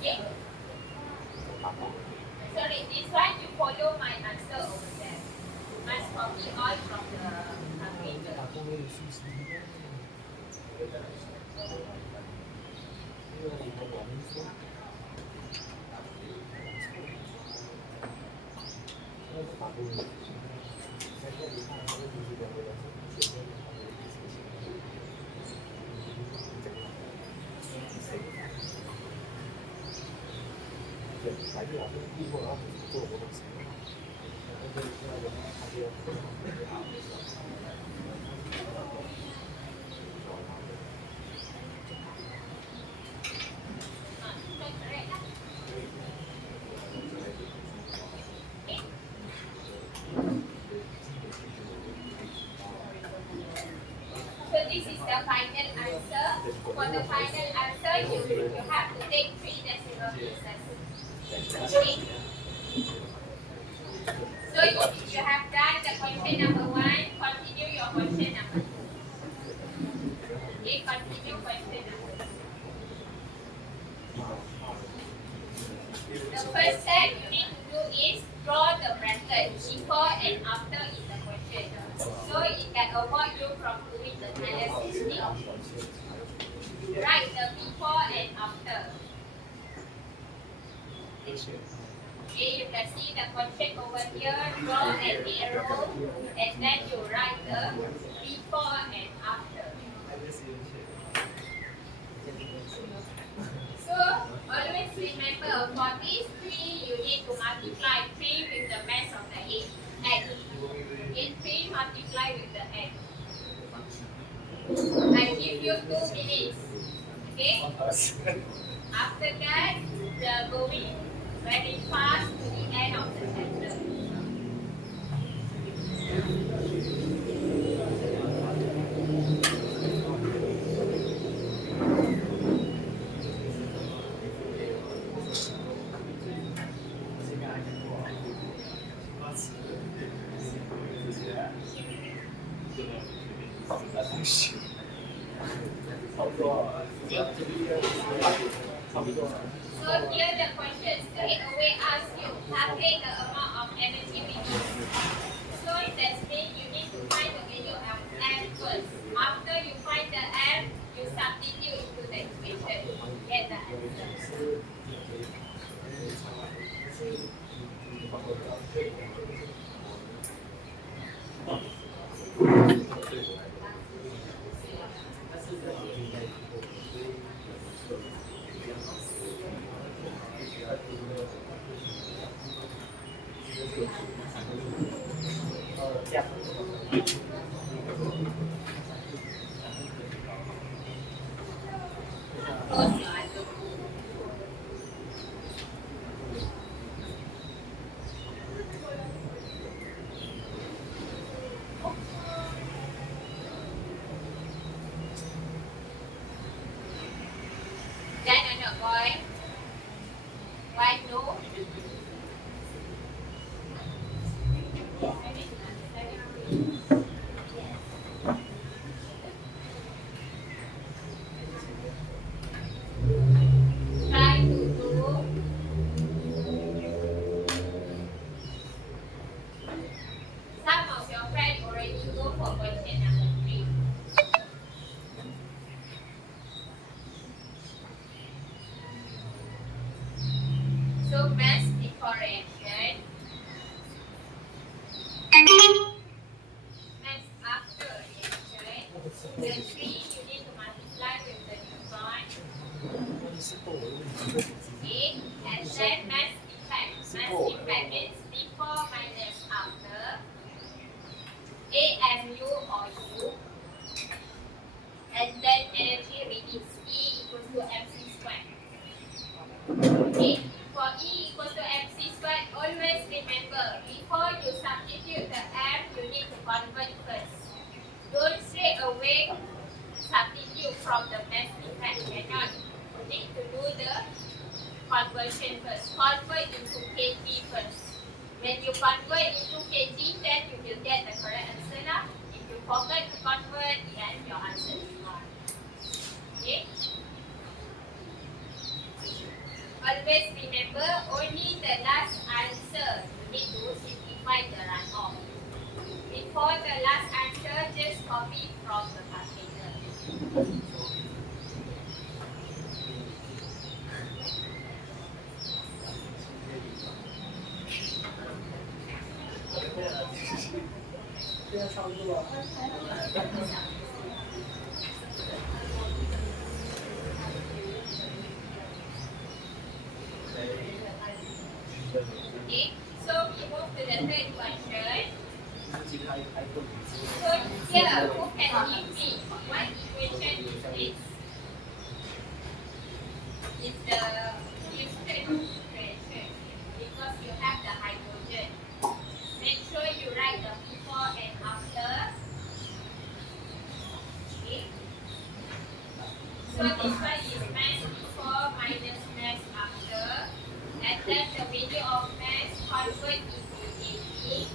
Okay. Sorry, this one you follow my answer over there. You must copy all from the calculator. So this is the final answer. For the final answer, you have to take 3 decimal places. Okay. So if you have done the question number 1, continue your question number 2. Okay, continue question number 2. The first step you need to do is draw the bracket before and after in the question. So it can avoid you from doing the analysis thing. Write the before and after. Okay, you can see the question over here, draw an arrow, and then you write the before and after. So, always remember, for these 3, you need to multiply 3 with the mass of the x. Okay, 3 multiply with the x. I give you 2 minutes. Okay? After that, they are going very fast to the end of the sentence. 差不多，差不多。 So here the question straight away asks you, calculate the amount of energy released. So that means you need to find the value of M first. After you find the M, you substitute into the equation. Get the answer. Close your eyes. Done or not, boy? Why no? Try to do. Some of your friends already go for question number 3. So mass differentiation. Mass after reaction. The 3 you need to multiply with the new sign. Okay. And then mass effect. Mass effect means before minus after. A and U or U. And then energy release. E equals to mc squared. Okay. For E equals to mc squared, always remember, before you substitute the M, you need to convert first. Don't straight away substitute from the mass effect. Cannot. You need to do the conversion first. Convert into kg first. When you convert into kg, then you will get the correct answer lah. If you forget to convert, then your answer is wrong. Okay? Always remember, only the last answer you need to simplify the runoff. Before the last answer, just copy from the calculator. Okay, so we move to the third question. So here, who can give me what equation is this? It's the Houston equation because you have the hydrogen. Make sure you write the before and after. Okay. So this one is mass before minus mass after. And then the value of mass convert into kg.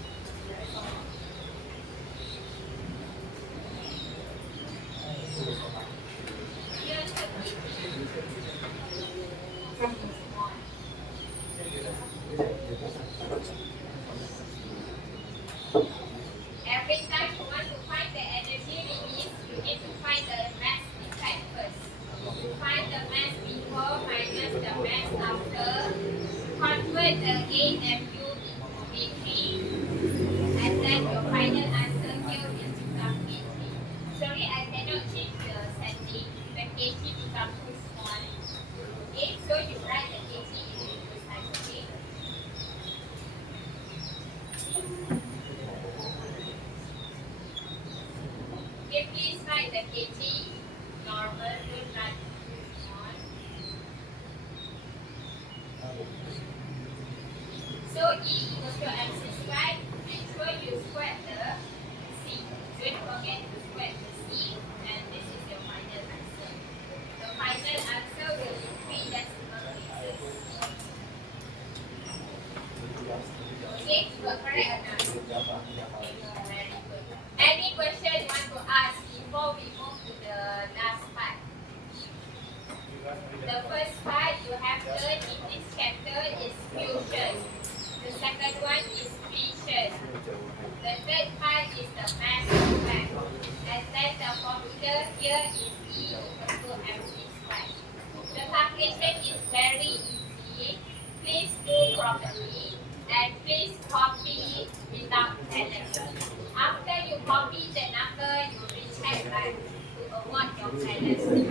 Here's the kg. Every time you want to find the energy release, you need to find the mass effect first. You find the mass before minus the mass after. Convert the A and U into kg. And then your final answer here will become kg. Sorry, I cannot change the setting. The kg becomes too small. Okay, so you write the kg in this side, okay? Okay, please write the kg. Normal, don't write too small. So E equals to mc squared. Make sure you square the C. Don't forget to square the C. And this is your final answer. The final answer will be 3 decimal places. Okay, you got correct or not? Okay, very good. Any question you want to ask before we move to the last here is E equal to mc squared. The calculation is very easy. Please do properly and please copy without penalty. After you copy the number, you recheck back to avoid your penalty.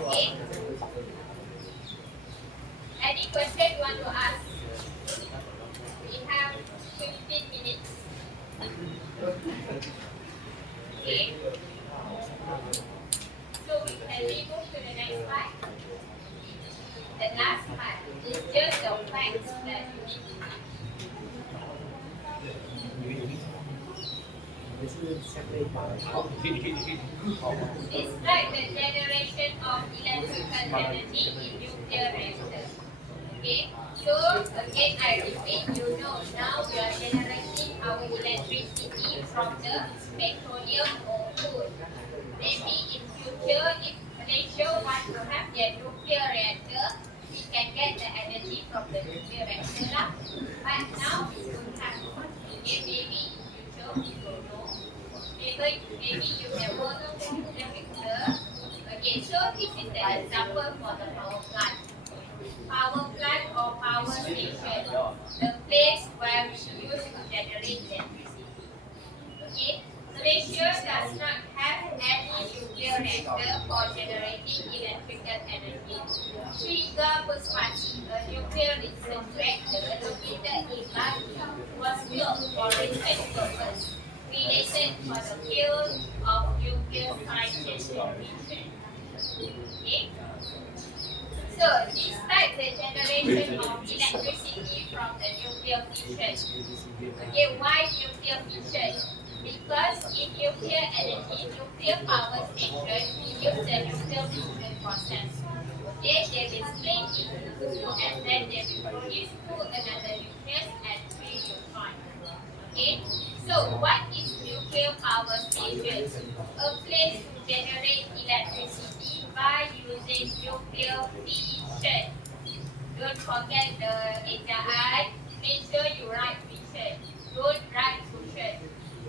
Okay? Any question you want to ask? We have 15 minutes. Okay? So we can move to the next slide. The last part is just the facts that you need to know. 也是相对大的。 Describe the generation of electrical energy in nuclear reactor. Okay, so again I repeat, you know now we are generating our electricity from the petroleum or crude. Maybe in future, if Malaysia wants to have their nuclear reactor, we can get the energy from the nuclear reactor lah. But now we don't have. Okay, maybe in future we don't know. Maybe you can work on the nuclear reactor. Okay, so this is the example for the power plant. Power plant or power station, the place where we use to generate electricity. Okay, Malaysia does not have any nuclear reactor for generating electrical energy. Sriga Puspati, a nuclear research reactor located in Bali, was built for research purpose related for the field of nuclear science and technology. Okay. So, describe the generation of electricity from the nuclear fission. Okay, why nuclear fission? Because in nuclear energy, nuclear power station, we use the nuclear fission process. Okay, they will split into two and then they will produce two another nucleus and three neutron. Okay, so what is nuclear power station? A place to generate electricity by using nuclear fission. Don't forget the ejaan. Make sure you write fission. Don't write fusion.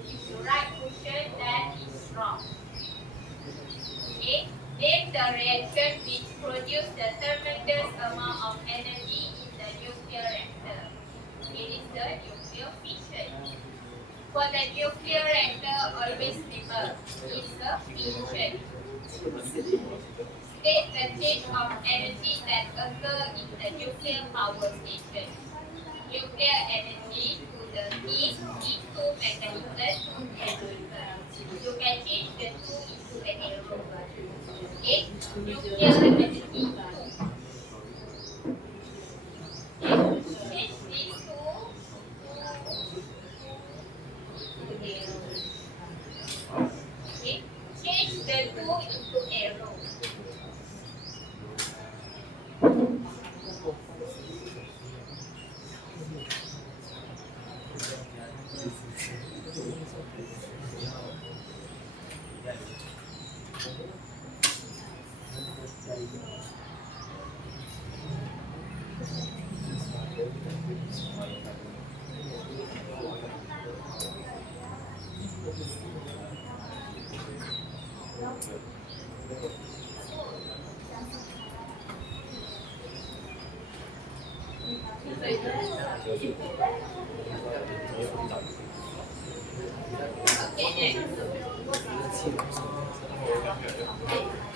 If you write fusion, then it's wrong. Okay. Name the reaction which produces the tremendous amount of energy in the nuclear reactor. It is the nuclear fission. For the nuclear reactor, always remember it's a fission. State the change of energy that occur in the nuclear power station. Nuclear energy to the heat into mechanical to you can change the two into the arrow. Okay? Nuclear energy two. Change these two to arrows. Okay? Change the two into arrow.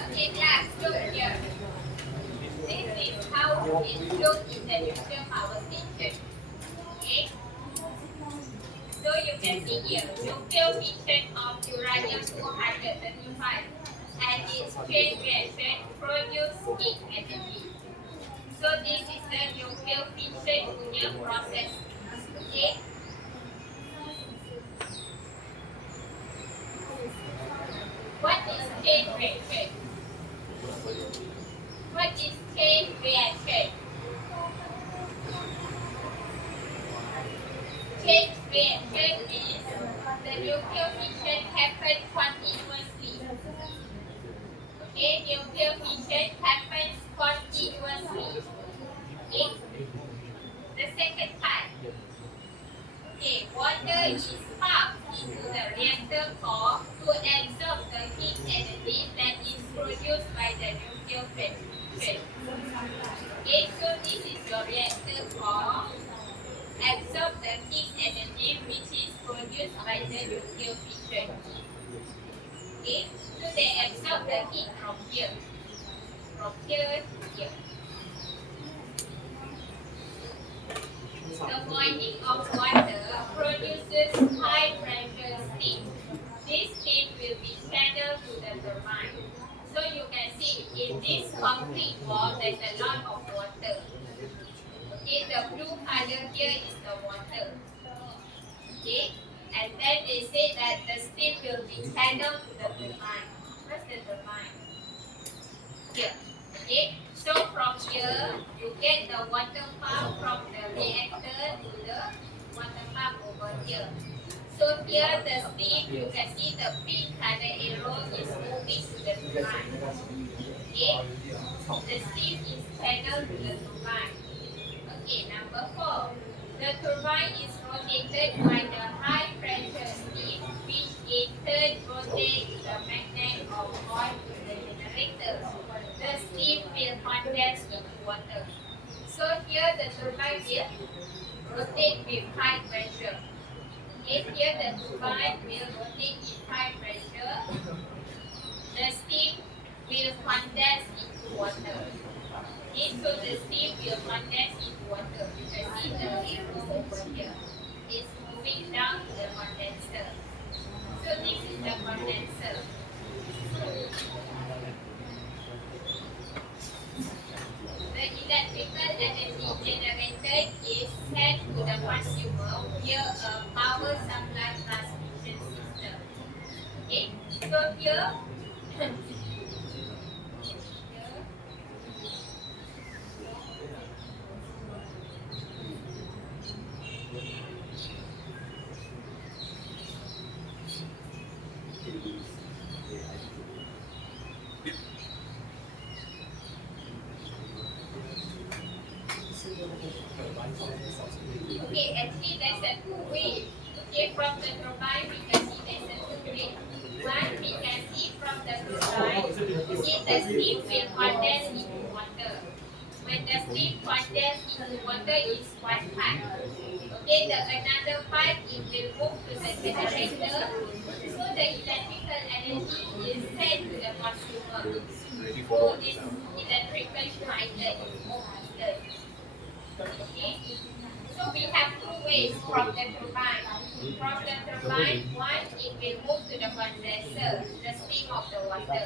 Okay, class, look here. This is how it looks in the nuclear power station. Okay? So you can see here, nuclear fission of uranium-235 and its chain reaction produce heat energy. So this is the nuclear fission punya process. Okay? What is chain reaction? What is chain reaction? Chain reaction means the nuclear fission happens continuously. Okay, nuclear fission happens continuously. Okay, the second part. Okay, water is pumped into the reactor core to absorb the heat energy that is produced by the nuclear fission. Okay, so this is your reactor core. Absorb the heat energy which is produced by the nuclear fission. Okay, so they absorb the heat from here to here. The boiling of water produces high pressure steam. This steam will be channeled to the turbine. So you can see in this concrete wall there's a lot of water. Okay, the blue color here is the water. Okay, and then they say that the steam will be channeled to the turbine. What's the turbine? Here. Okay, so from here you get the water pump from the reactor to the water pump over here. So here the steam, you can see the pink color arrow is moving to the turbine. Okay, the steam is channeled to the turbine. Okay, number 4. The turbine is rotated by the high pressure steam which in turn rotates the magnet of oil to the generator. The steam will condense into water. So here the turbine will rotate with high pressure. Okay, here the turbine will rotate with high pressure. The steam will condense into water. Okay, so the steam will condense into water. You can see the arrow over here. It's moving down to the condenser. So this is the condenser. The electrical energy generated is sent to the consumer via a power supply transmission system. Okay, so here, okay, actually there's a two way. Okay, from the turbine we can see there's a two way. One, we can see from the turbine, okay, the steam will condense into water. When the steam condenses into water is one part. Okay, the another part it will move to the generator. So the electrical energy is sent to the consumer. So this electrical pilot is more faster. Okay. So we have two ways from the turbine. From the turbine, one it will move to the condenser, the steam of the water.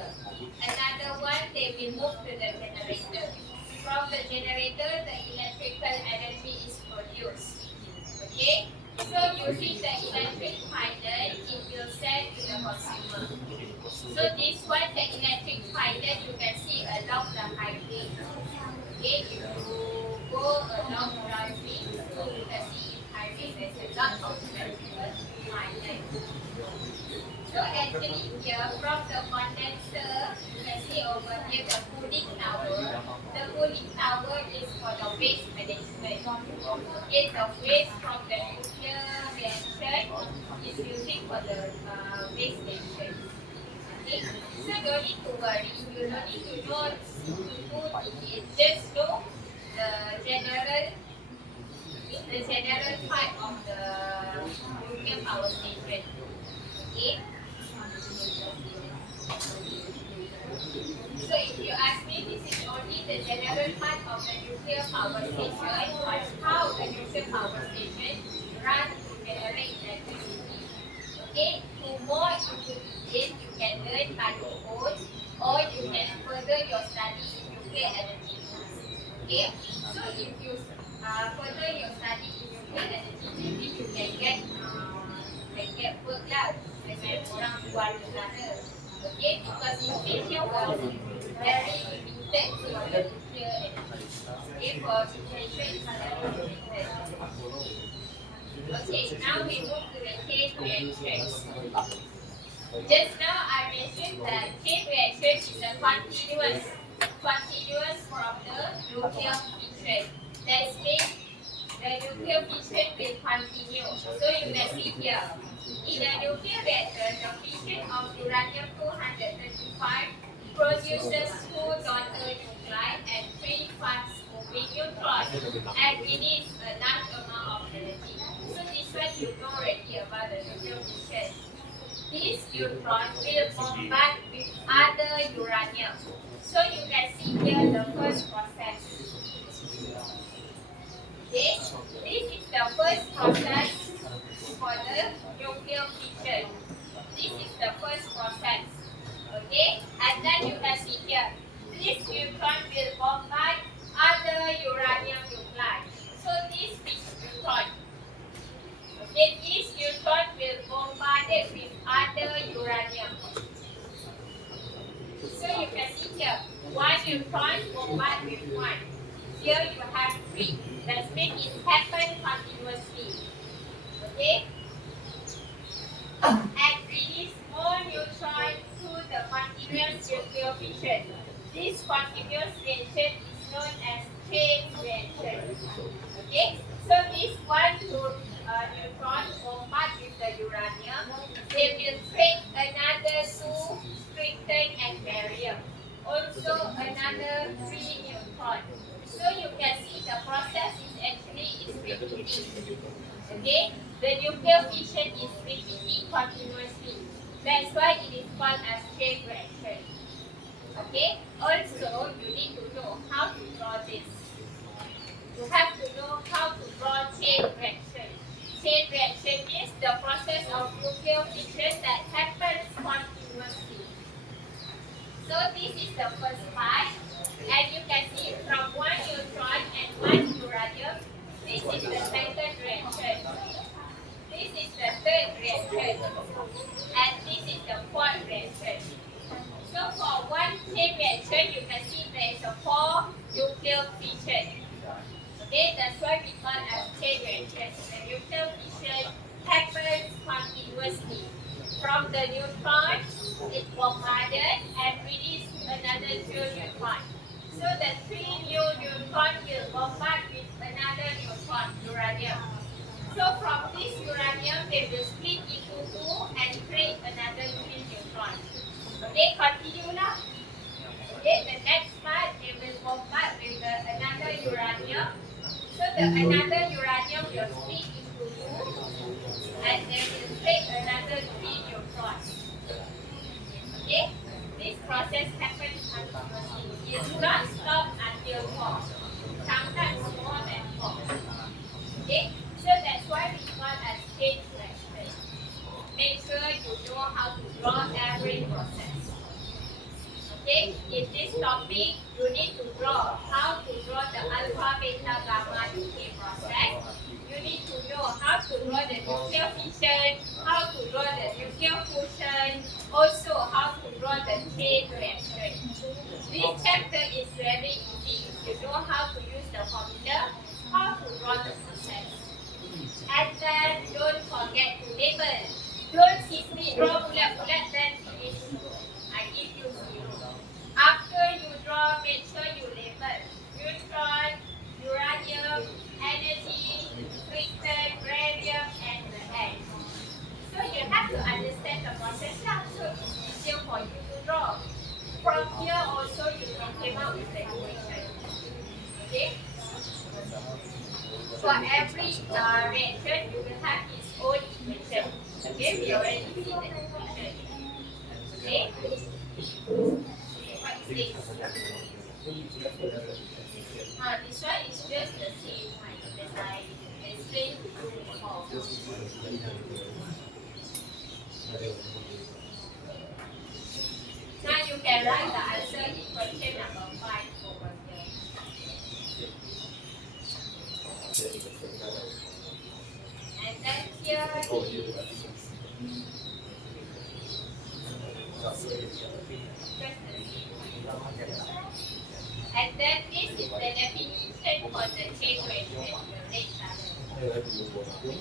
Another one they will move to the generator. From the generator, the electrical energy is produced. Okay? So using the electric pilot, it will send to the consumer. So this one, the electric pilot, you can see along the highway. Okay, if you go along driving, so you can see in highway there's a lot of electrical pilot. So actually here from the condenser, you can see over here the cooling tower. The cooling tower is for the waste management. Okay, the waste from the nuclear reaction is using for the waste management. Okay, so don't need to worry. You don't need to know it. Just know the general part of the nuclear power station. Okay. So if you ask me, this is only the general part of the nuclear power station, or how the nuclear power station runs to generate electricity. Okay, to more into detail, you can learn by your own, or you can further your study in nuclear energy. Okay, so if you further your study in nuclear energy, maybe you can get work lah dengan orang luar negara. Okay, because Indonesia was very limited for the nuclear energy. Okay, for Indonesia is very limited. Okay, now we move to the chain reaction. Just now I mentioned that chain reaction is a continuous from the nuclear fission. That means the nuclear fission will continue. So you can see here, in a nuclear reactor, the fission of uranium-235 uses 2 daughter nuclei and 3 fast moving neutrons and release a large amount of energy. So this one you know already about the nuclear fission. This neutron will bombard with other uranium. So you can see here the first process. Okay, this is the first process for the nuclear fission. This is the first process. Okay, and then you can see here, this neutron will bombard other uranium nuclei. So this big neutron, okay, this neutron will bombard it with other uranium. So you can see here, one neutron bombard with one. Here you have 3. That means it happens continuously. Okay? And release more neutrons to the continuous nuclear fission. This continuous reaction is known as chain reaction. Okay? So this one neutron bombard with the uranium, they will create another 2 strengthen and barium. Also another 3 neutrons. So you can see the process is actually repeating. Okay? The nuclear fission is repeating continuously. That's why it is called as chain reaction. Okay? Also, you need to know how to draw this. You have to know how to draw chain reaction. Chain reaction is the process of nuclear fission that happens continuously. So this is the first part. And you can see from 1 neutron and 1 uranium, this is the second reaction. This is the third reaction. And this is the fourth reaction. So for one chain reaction, you can see there is a 4 nuclear fission. Okay, that's why we call as chain reaction. The nuclear fission happens continuously. From the neutron, it bombarded and released another 2 neutrons. So the 3 new neutrons will bombard with another neutron, uranium. So from this uranium, they will split into 2 and create another 3 neutrons. Okay, continue now. Okay, the next part, they will bombard with another uranium. So the another uranium will split into 2 and they will create another 3 neutrons. Okay, this process happens continuously. It does not stop until 4. Sometimes more than 4. Okay, so that's why we call as chain reaction. Make sure you know how to draw every process. Okay, in this topic, you need to draw how to draw the alpha, beta, gamma decay process. You need to know how to draw the nuclear fission, how to draw the nuclear fusion, also how to draw the chain reaction. This chapter is very easy. You know how to use the formula, how to draw the process. And then don't forget to label. Don't simply draw bulat-bulat then finish. I give you 0. After you draw, make sure you label. Neutron, uranium, energy, krypton, radium, and the N. So you have to understand the process now, so it's easier for you to draw. From here also you can come out with the equation. Okay? For every reaction, you will have its own equation. Okay, we already see the equation. Okay? What is this? This one is just the same one as I explained to you before. Now you can write the answer in question number 5 over here. And then here is just the same one. And then this is the definition for the chain reaction, the red color.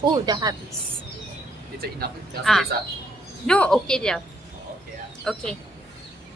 Oh, dah habis. Itu enough. Jangan Ah. space lah. No, okay dia. Oh, okay lah. Okay.